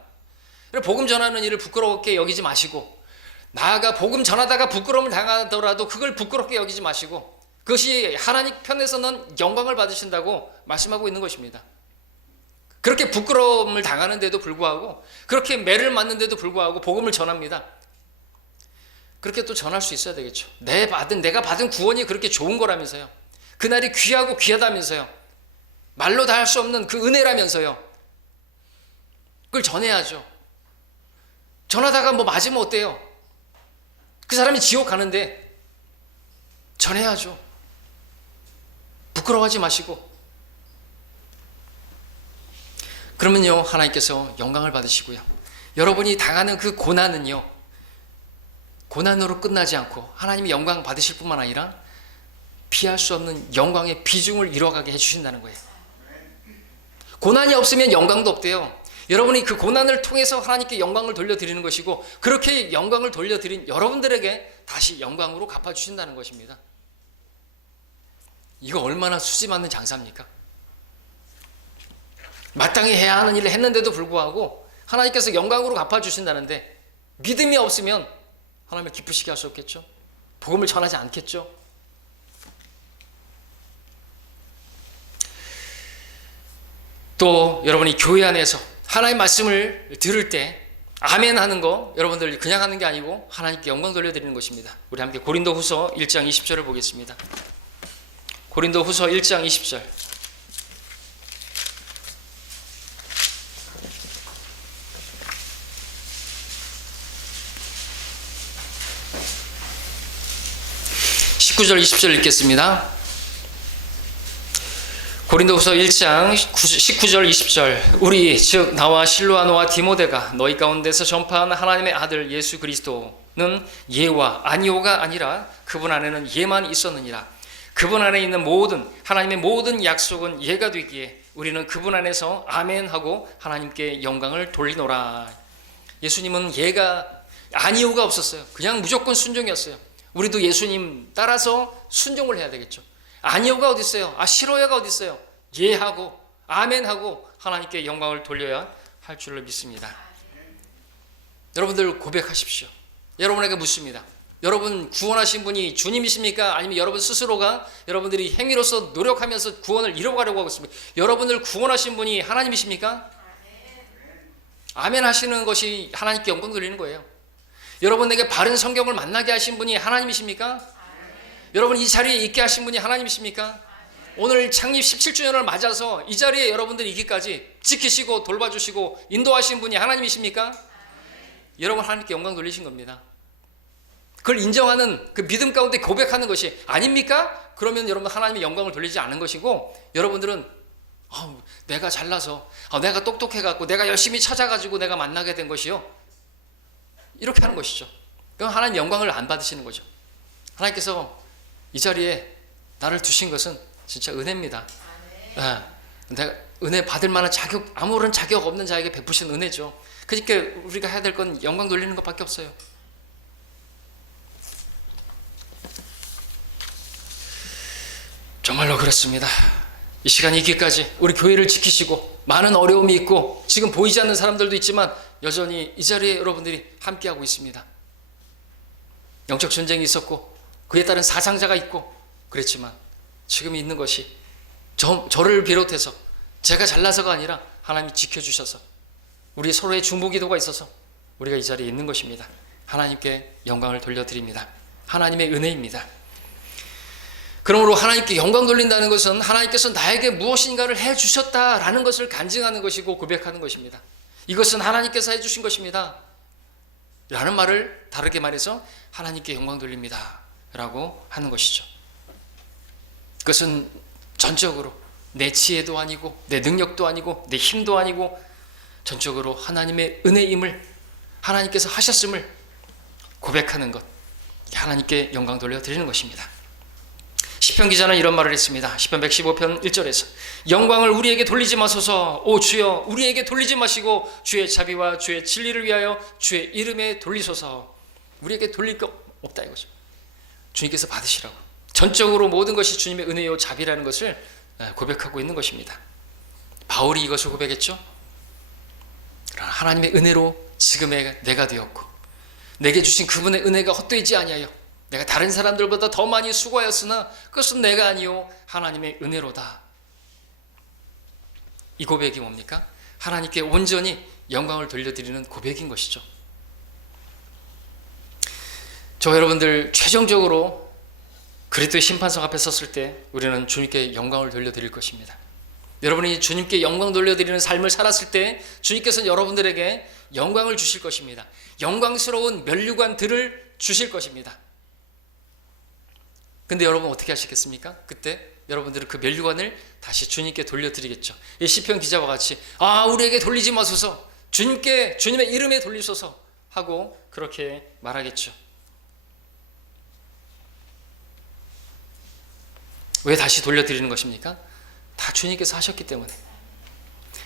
복음 전하는 일을 부끄럽게 여기지 마시고, 나아가 복음 전하다가 부끄러움을 당하더라도 그걸 부끄럽게 여기지 마시고, 그것이 하나님 편에서는 영광을 받으신다고 말씀하고 있는 것입니다. 그렇게 부끄러움을 당하는데도 불구하고, 그렇게 매를 맞는데도 불구하고 복음을 전합니다. 그렇게 또 전할 수 있어야 되겠죠. 내가 받은 구원이 그렇게 좋은 거라면서요. 그날이 귀하고 귀하다면서요. 말로 다 할 수 없는 그 은혜라면서요. 그걸 전해야죠. 전하다가 뭐 맞으면 어때요? 그 사람이 지옥 가는데 전해야죠. 부끄러워하지 마시고. 그러면요, 하나님께서 영광을 받으시고요. 여러분이 당하는 그 고난은요, 고난으로 끝나지 않고 하나님이 영광 받으실 뿐만 아니라 피할 수 없는 영광의 비중을 이뤄가게 해주신다는 거예요. 고난이 없으면 영광도 없대요. 여러분이 그 고난을 통해서 하나님께 영광을 돌려드리는 것이고, 그렇게 영광을 돌려드린 여러분들에게 다시 영광으로 갚아주신다는 것입니다. 이거 얼마나 수지 맞는 장사입니까? 마땅히 해야 하는 일을 했는데도 불구하고 하나님께서 영광으로 갚아주신다는데, 믿음이 없으면 하나님을 기쁘시게 할 수 없겠죠? 복음을 전하지 않겠죠? 또 여러분이 교회 안에서 하나님의 말씀을 들을 때 아멘 하는 거, 여러분들 그냥 하는 게 아니고 하나님께 영광 돌려드리는 것입니다. 우리 함께 고린도후서 1장 20절을 보겠습니다. 고린도후서 1장 20절. (19절) 20절 읽겠습니다. 고린도후서 1장 19절 20절. 우리 즉 나와 실로아노와 디모데가 너희 가운데서 전파한 하나님의 아들 예수 그리스도는 예와 아니오가 아니라 그분 안에는 예만 있었느니라. 그분 안에 있는 모든 하나님의 모든 약속은 예가 되기에 우리는 그분 안에서 아멘 하고 하나님께 영광을 돌리노라. 예수님은 예가 아니오가 없었어요. 그냥 무조건 순종이었어요. 우리도 예수님 따라서 순종을 해야 되겠죠. 아니오가 어디 있어요? 실로야가 어디 있어요? 예하고 아멘하고 하나님께 영광을 돌려야 할 줄로 믿습니다. 여러분들 고백하십시오. 여러분에게 묻습니다. 여러분 구원하신 분이 주님이십니까? 아니면 여러분 스스로가 여러분들이 행위로서 노력하면서 구원을 이뤄가려고 하고 있습니까? 여러분을 구원하신 분이 하나님이십니까? 아멘 하시는 것이 하나님께 영광 돌리는 거예요. 여러분에게 바른 성경을 만나게 하신 분이 하나님이십니까? 여러분 이 자리에 있게 하신 분이 하나님이십니까? 오늘 창립 17주년을 맞아서 이 자리에 여러분들이 있기까지 지키시고 돌봐주시고 인도하신 분이 하나님이십니까? 여러분 하나님께 영광 돌리신 겁니다. 그걸 인정하는 그 믿음 가운데 고백하는 것이 아닙니까? 그러면 여러분 하나님의 영광을 돌리지 않은 것이고, 여러분들은 내가 잘나서 내가 똑똑해갖고 내가 열심히 찾아가지고 내가 만나게 된 것이요, 이렇게 하는 것이죠. 그럼 하나님 영광을 안 받으시는 거죠. 하나님께서 이 자리에 나를 두신 것은 진짜 은혜입니다. 내가 은혜 받을 만한 자격, 아무런 자격 없는 자에게 베푸신 은혜죠. 그러니까 우리가 해야 될 건 영광 돌리는 것밖에 없어요. 정말로 그렇습니다. 이 시간 있기까지 우리 교회를 지키시고, 많은 어려움이 있고 지금 보이지 않는 사람들도 있지만 여전히 이 자리에 여러분들이 함께하고 있습니다. 영적 전쟁이 있었고 그에 따른 사상자가 있고 그랬지만 지금 있는 것이 저를 비롯해서 제가 잘나서가 아니라 하나님이 지켜주셔서 우리 서로의 중보기도가 있어서 우리가 이 자리에 있는 것입니다. 하나님께 영광을 돌려드립니다. 하나님의 은혜입니다. 그러므로 하나님께 영광 돌린다는 것은 하나님께서 나에게 무엇인가를 해주셨다라는 것을 간증하는 것이고 고백하는 것입니다. 이것은 하나님께서 해주신 것입니다 라는 말을 다르게 말해서 하나님께 영광 돌립니다 라고 하는 것이죠. 그것은 전적으로 내 지혜도 아니고 내 능력도 아니고 내 힘도 아니고 전적으로 하나님의 은혜임을, 하나님께서 하셨음을 고백하는 것, 하나님께 영광 돌려드리는 것입니다. 시편 기자는 이런 말을 했습니다. 시편 115편 1절에서 영광을 우리에게 돌리지 마소서. 오 주여, 우리에게 돌리지 마시고 주의 자비와 주의 진리를 위하여 주의 이름에 돌리소서. 우리에게 돌릴 거 없다 이거죠. 주님께서 받으시라고. 전적으로 모든 것이 주님의 은혜요 자비라는 것을 고백하고 있는 것입니다. 바울이 이것을 고백했죠. 하나님의 은혜로 지금의 내가 되었고 내게 주신 그분의 은혜가 헛되지 아니하여 내가 다른 사람들보다 더 많이 수고하였으나 그것은 내가 아니요 하나님의 은혜로다. 이 고백이 뭡니까? 하나님께 온전히 영광을 돌려드리는 고백인 것이죠. 저 여러분들 최종적으로 그리스도의 심판석 앞에 섰을 때 우리는 주님께 영광을 돌려드릴 것입니다. 여러분이 주님께 영광 돌려드리는 삶을 살았을 때 주님께서는 여러분들에게 영광을 주실 것입니다. 영광스러운 면류관들을 주실 것입니다. 근데 여러분 어떻게 하시겠습니까? 그때 여러분들은 그 면류관을 다시 주님께 돌려드리겠죠. 이 시편 기자와 같이 우리에게 돌리지 마소서, 주님께 주님의 이름에 돌리소서 하고 그렇게 말하겠죠. 왜 다시 돌려드리는 것입니까? 다 주님께서 하셨기 때문에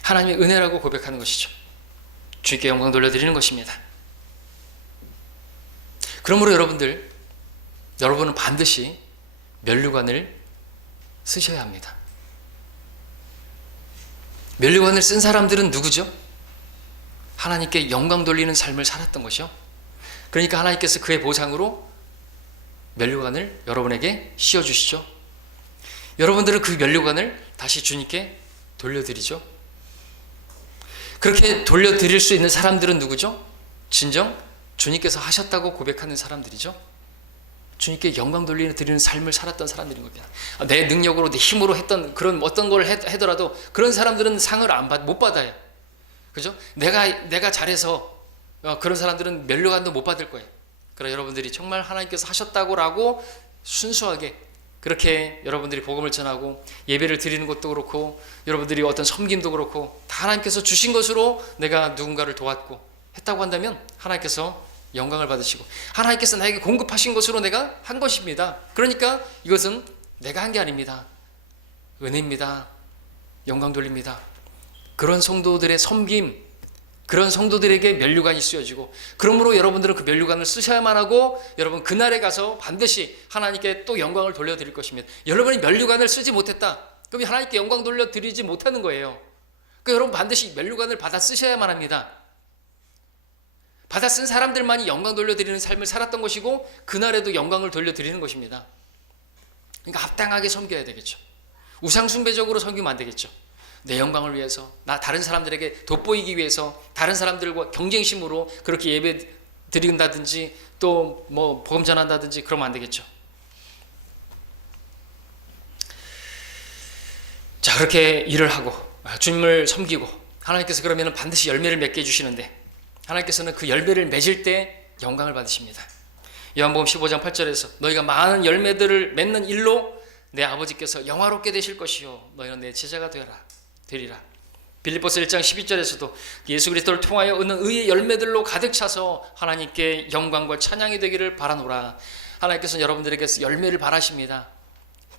하나님의 은혜라고 고백하는 것이죠. 주님께 영광 돌려드리는 것입니다. 그러므로 여러분은 반드시 면류관을 쓰셔야 합니다. 면류관을 쓴 사람들은 누구죠? 하나님께 영광 돌리는 삶을 살았던 것이요. 그러니까 하나님께서 그의 보상으로 면류관을 여러분에게 씌워주시죠. 여러분들은 그 면류관을 다시 주님께 돌려드리죠. 그렇게 돌려드릴 수 있는 사람들은 누구죠? 진정 주님께서 하셨다고 고백하는 사람들이죠. 주님께 영광 드리는 삶을 살았던 사람들인 겁니다. 내 능력으로 내 힘으로 했던 그런 어떤 걸 하더라도 그런 사람들은 상을 못 받아요. 그죠? 내가 잘해서 그런 사람들은 면류관도 못 받을 거예요. 그러나 여러분들이 정말 하나님께서 하셨다고라고 순수하게 그렇게 여러분들이 복음을 전하고 예배를 드리는 것도 그렇고 여러분들이 어떤 섬김도 그렇고 다 하나님께서 주신 것으로 내가 누군가를 도왔고 했다고 한다면 하나님께서 영광을 받으시고 하나님께서 나에게 공급하신 것으로 내가 한 것입니다. 그러니까 이것은 내가 한 게 아닙니다. 은혜입니다. 영광 돌립니다. 그런 성도들의 섬김, 그런 성도들에게 면류관이 쓰여지고 그러므로 여러분들은 그 면류관을 쓰셔야만 하고 여러분 그날에 가서 반드시 하나님께 또 영광을 돌려드릴 것입니다. 여러분이 면류관을 쓰지 못했다. 그럼 하나님께 영광 돌려드리지 못하는 거예요. 그러니까 여러분 반드시 면류관을 받아 쓰셔야만 합니다. 받아 쓴 사람들만이 영광 돌려드리는 삶을 살았던 것이고 그날에도 영광을 돌려드리는 것입니다. 그러니까 합당하게 섬겨야 되겠죠. 우상숭배적으로 섬기면 안 되겠죠. 내 영광을 위해서 다른 사람들에게 돋보이기 위해서 다른 사람들과 경쟁심으로 그렇게 예배 드린다든지 또 뭐 복음 전한다든지 그러면 안 되겠죠. 자, 그렇게 일을 하고 주님을 섬기고 하나님께서 그러면 반드시 열매를 맺게 해주시는데 하나님께서는 그 열매를 맺을 때 영광을 받으십니다. 요한복음 15장 8절에서 너희가 많은 열매들을 맺는 일로 내 아버지께서 영화롭게 되실 것이요 너희는 내 제자가 되리라. 빌립보서 1장 12절에서도 예수 그리스도를 통하여 얻는 의의 열매들로 가득 차서 하나님께 영광과 찬양이 되기를 바라노라. 하나님께서는 여러분들에게 열매를 바라십니다.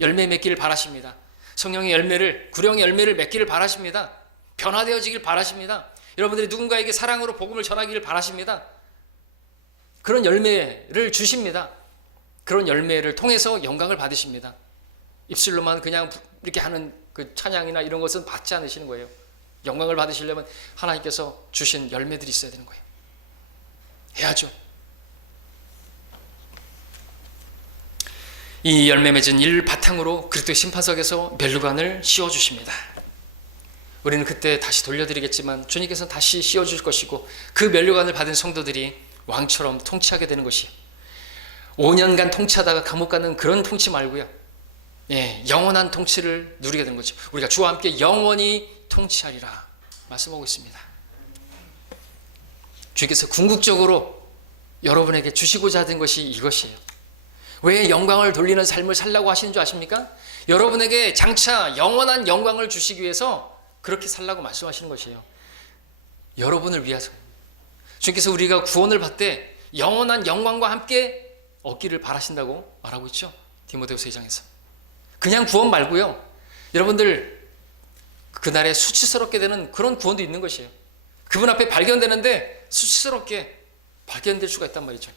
열매 맺기를 바라십니다. 성령의 열매를, 구령의 열매를 맺기를 바라십니다. 변화되어지길 바라십니다. 여러분들이 누군가에게 사랑으로 복음을 전하기를 바라십니다. 그런 열매를 주십니다. 그런 열매를 통해서 영광을 받으십니다. 입술로만 그냥 이렇게 하는 그 찬양이나 이런 것은 받지 않으시는 거예요. 영광을 받으시려면 하나님께서 주신 열매들이 있어야 되는 거예요. 해야죠. 이 열매 맺은 일 바탕으로 그리스도의 심판석에서 면류관을 씌워주십니다. 우리는 그때 다시 돌려드리겠지만 주님께서는 다시 씌워줄 것이고 그 면류관을 받은 성도들이 왕처럼 통치하게 되는 것이에요. 5년간 통치하다가 감옥 가는 그런 통치 말고요. 영원한 통치를 누리게 되는 거죠. 우리가 주와 함께 영원히 통치하리라 말씀하고 있습니다. 주께서 궁극적으로 여러분에게 주시고자 하는 것이 이것이에요. 왜 영광을 돌리는 삶을 살라고 하시는 줄 아십니까? 여러분에게 장차 영원한 영광을 주시기 위해서 그렇게 살라고 말씀하시는 것이에요. 여러분을 위해서. 주님께서 우리가 구원을 받되 영원한 영광과 함께 얻기를 바라신다고 말하고 있죠. 디모데후서 2장에서. 그냥 구원 말고요. 여러분들 그날에 수치스럽게 되는 그런 구원도 있는 것이에요. 그분 앞에 발견되는데 수치스럽게 발견될 수가 있단 말이죠.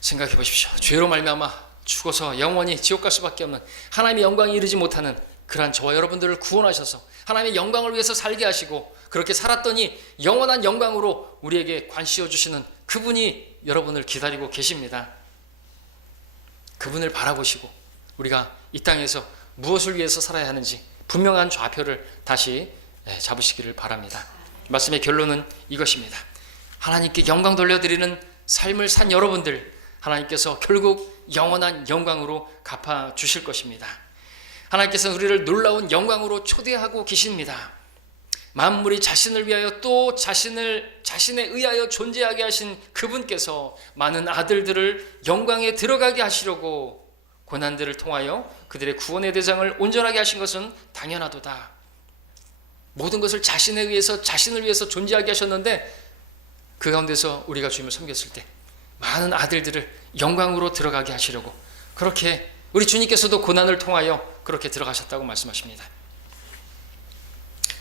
생각해 보십시오. 죄로 말미암아 죽어서 영원히 지옥 갈 수밖에 없는 하나님의 영광에 이르지 못하는 그러한 저와 여러분들을 구원하셔서 하나님의 영광을 위해서 살게 하시고 그렇게 살았더니 영원한 영광으로 우리에게 관씌워 주시는 그분이 여러분을 기다리고 계십니다. 그분을 바라보시고 우리가 이 땅에서 무엇을 위해서 살아야 하는지 분명한 좌표를 다시 잡으시기를 바랍니다. 말씀의 결론은 이것입니다. 하나님께 영광 돌려드리는 삶을 산 여러분들, 하나님께서 결국 영원한 영광으로 갚아주실 것입니다. 하나님께서 우리를 놀라운 영광으로 초대하고 계십니다. 만물이 자신을 위하여 또 자신에 의하여 존재하게 하신 그분께서 많은 아들들을 영광에 들어가게 하시려고 고난들을 통하여 그들의 구원의 대상을 온전하게 하신 것은 당연하도다. 모든 것을 자신을 위해서 존재하게 하셨는데 그 가운데서 우리가 주님을 섬겼을 때 많은 아들들을 영광으로 들어가게 하시려고 그렇게 우리 주님께서도 고난을 통하여 그렇게 들어가셨다고 말씀하십니다.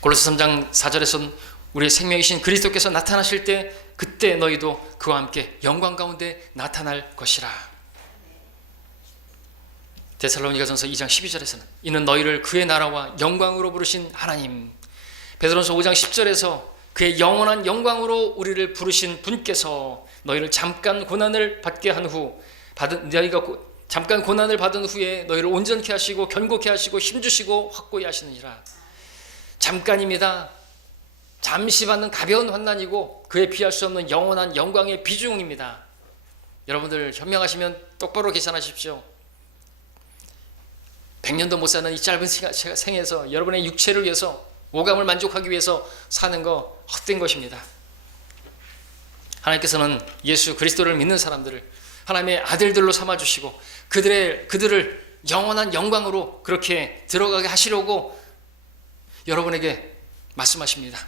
골로새 3장 4절에서는 우리의 생명이신 그리스도께서 나타나실 때 그때 너희도 그와 함께 영광 가운데 나타날 것이라. 데살로니가전서 2장 12절에서는 이는 너희를 그의 나라와 영광으로 부르신 하나님, 베드로전서 5장 10절에서 그의 영원한 영광으로 우리를 부르신 분께서 너희를 잠깐 고난을 받게 한 후 잠깐 고난을 받은 후에 너희를 온전케 하시고 견고케 하시고 힘주시고 확고히 하시느니라. 잠깐입니다. 잠시 받는 가벼운 환난이고 그에 비할 수 없는 영원한 영광의 비중입니다. 여러분들 현명하시면 똑바로 계산하십시오. 100년도 못 사는 이 짧은 생에서 여러분의 육체를 위해서 오감을 만족하기 위해서 사는 거 헛된 것입니다. 하나님께서는 예수 그리스도를 믿는 사람들을 하나님의 아들들로 삼아주시고 그들을 영원한 영광으로 그렇게 들어가게 하시려고 여러분에게 말씀하십니다.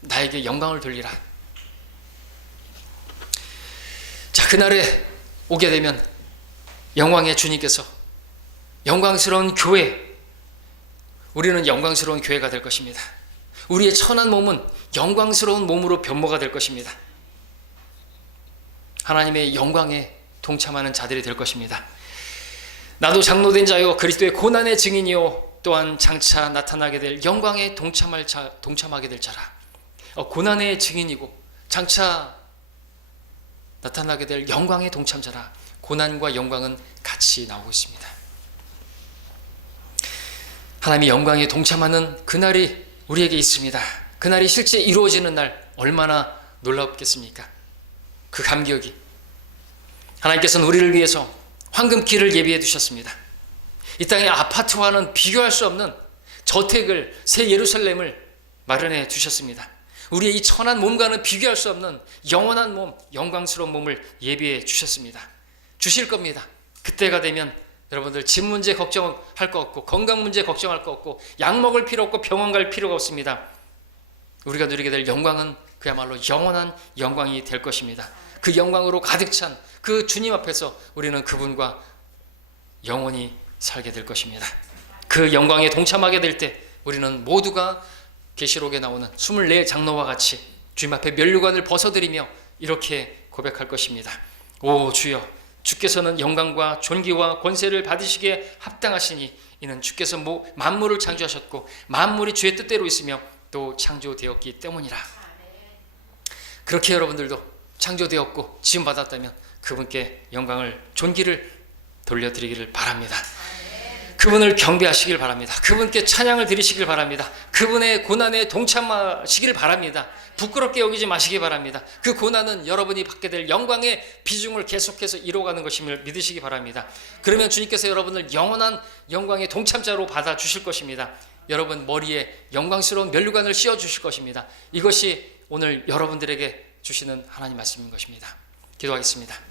나에게 영광을 돌리라. 자, 그날에 오게 되면 영광의 주님께서 영광스러운 교회, 우리는 영광스러운 교회가 될 것입니다. 우리의 천한 몸은 영광스러운 몸으로 변모가 될 것입니다. 하나님의 영광에 동참하는 자들이 될 것입니다. 나도 장로된 자요 그리스도의 고난의 증인이요 또한 장차 나타나게 될 영광에 동참하게 될 자라. 고난의 증인이고 장차 나타나게 될 영광의 동참자라. 고난과 영광은 같이 나오고 있습니다. 하나님의 영광에 동참하는 그날이 우리에게 있습니다. 그날이 실제 이루어지는 날 얼마나 놀랍겠습니까? 그 감격이. 하나님께서는 우리를 위해서 황금길을 예비해 두셨습니다. 이 땅의 아파트와는 비교할 수 없는 저택을, 새 예루살렘을 마련해 주셨습니다. 우리의 이 천한 몸과는 비교할 수 없는 영원한 몸, 영광스러운 몸을 예비해 주셨습니다. 주실 겁니다. 그때가 되면 여러분들 집 문제 걱정할 거 없고 건강 문제 걱정할 거 없고 약 먹을 필요 없고 병원 갈 필요가 없습니다. 우리가 누리게 될 영광은 그야말로 영원한 영광이 될 것입니다. 그 영광으로 가득 찬 그 주님 앞에서 우리는 그분과 영원히 살게 될 것입니다. 그 영광에 동참하게 될 때 우리는 모두가 계시록에 나오는 24 장로와 같이 주님 앞에 면류관을 벗어드리며 이렇게 고백할 것입니다. 오 주여, 주께서는 영광과 존귀와 권세를 받으시기에 합당하시니 이는 주께서 만물을 창조하셨고 만물이 주의 뜻대로 있으며 또 창조되었기 때문이라. 그렇게 여러분들도 창조되었고 지음받았다면 그분께 영광을, 존귀를 돌려드리기를 바랍니다. 그분을 경배하시길 바랍니다. 그분께 찬양을 드리시길 바랍니다. 그분의 고난에 동참하시길 바랍니다. 부끄럽게 여기지 마시기 바랍니다. 그 고난은 여러분이 받게 될 영광의 비중을 계속해서 이뤄가는 것임을 믿으시기 바랍니다. 그러면 주님께서 여러분을 영원한 영광의 동참자로 받아주실 것입니다. 여러분 머리에 영광스러운 면류관을 씌워주실 것입니다. 이것이 오늘 여러분들에게 주시는 하나님 말씀인 것입니다. 기도하겠습니다.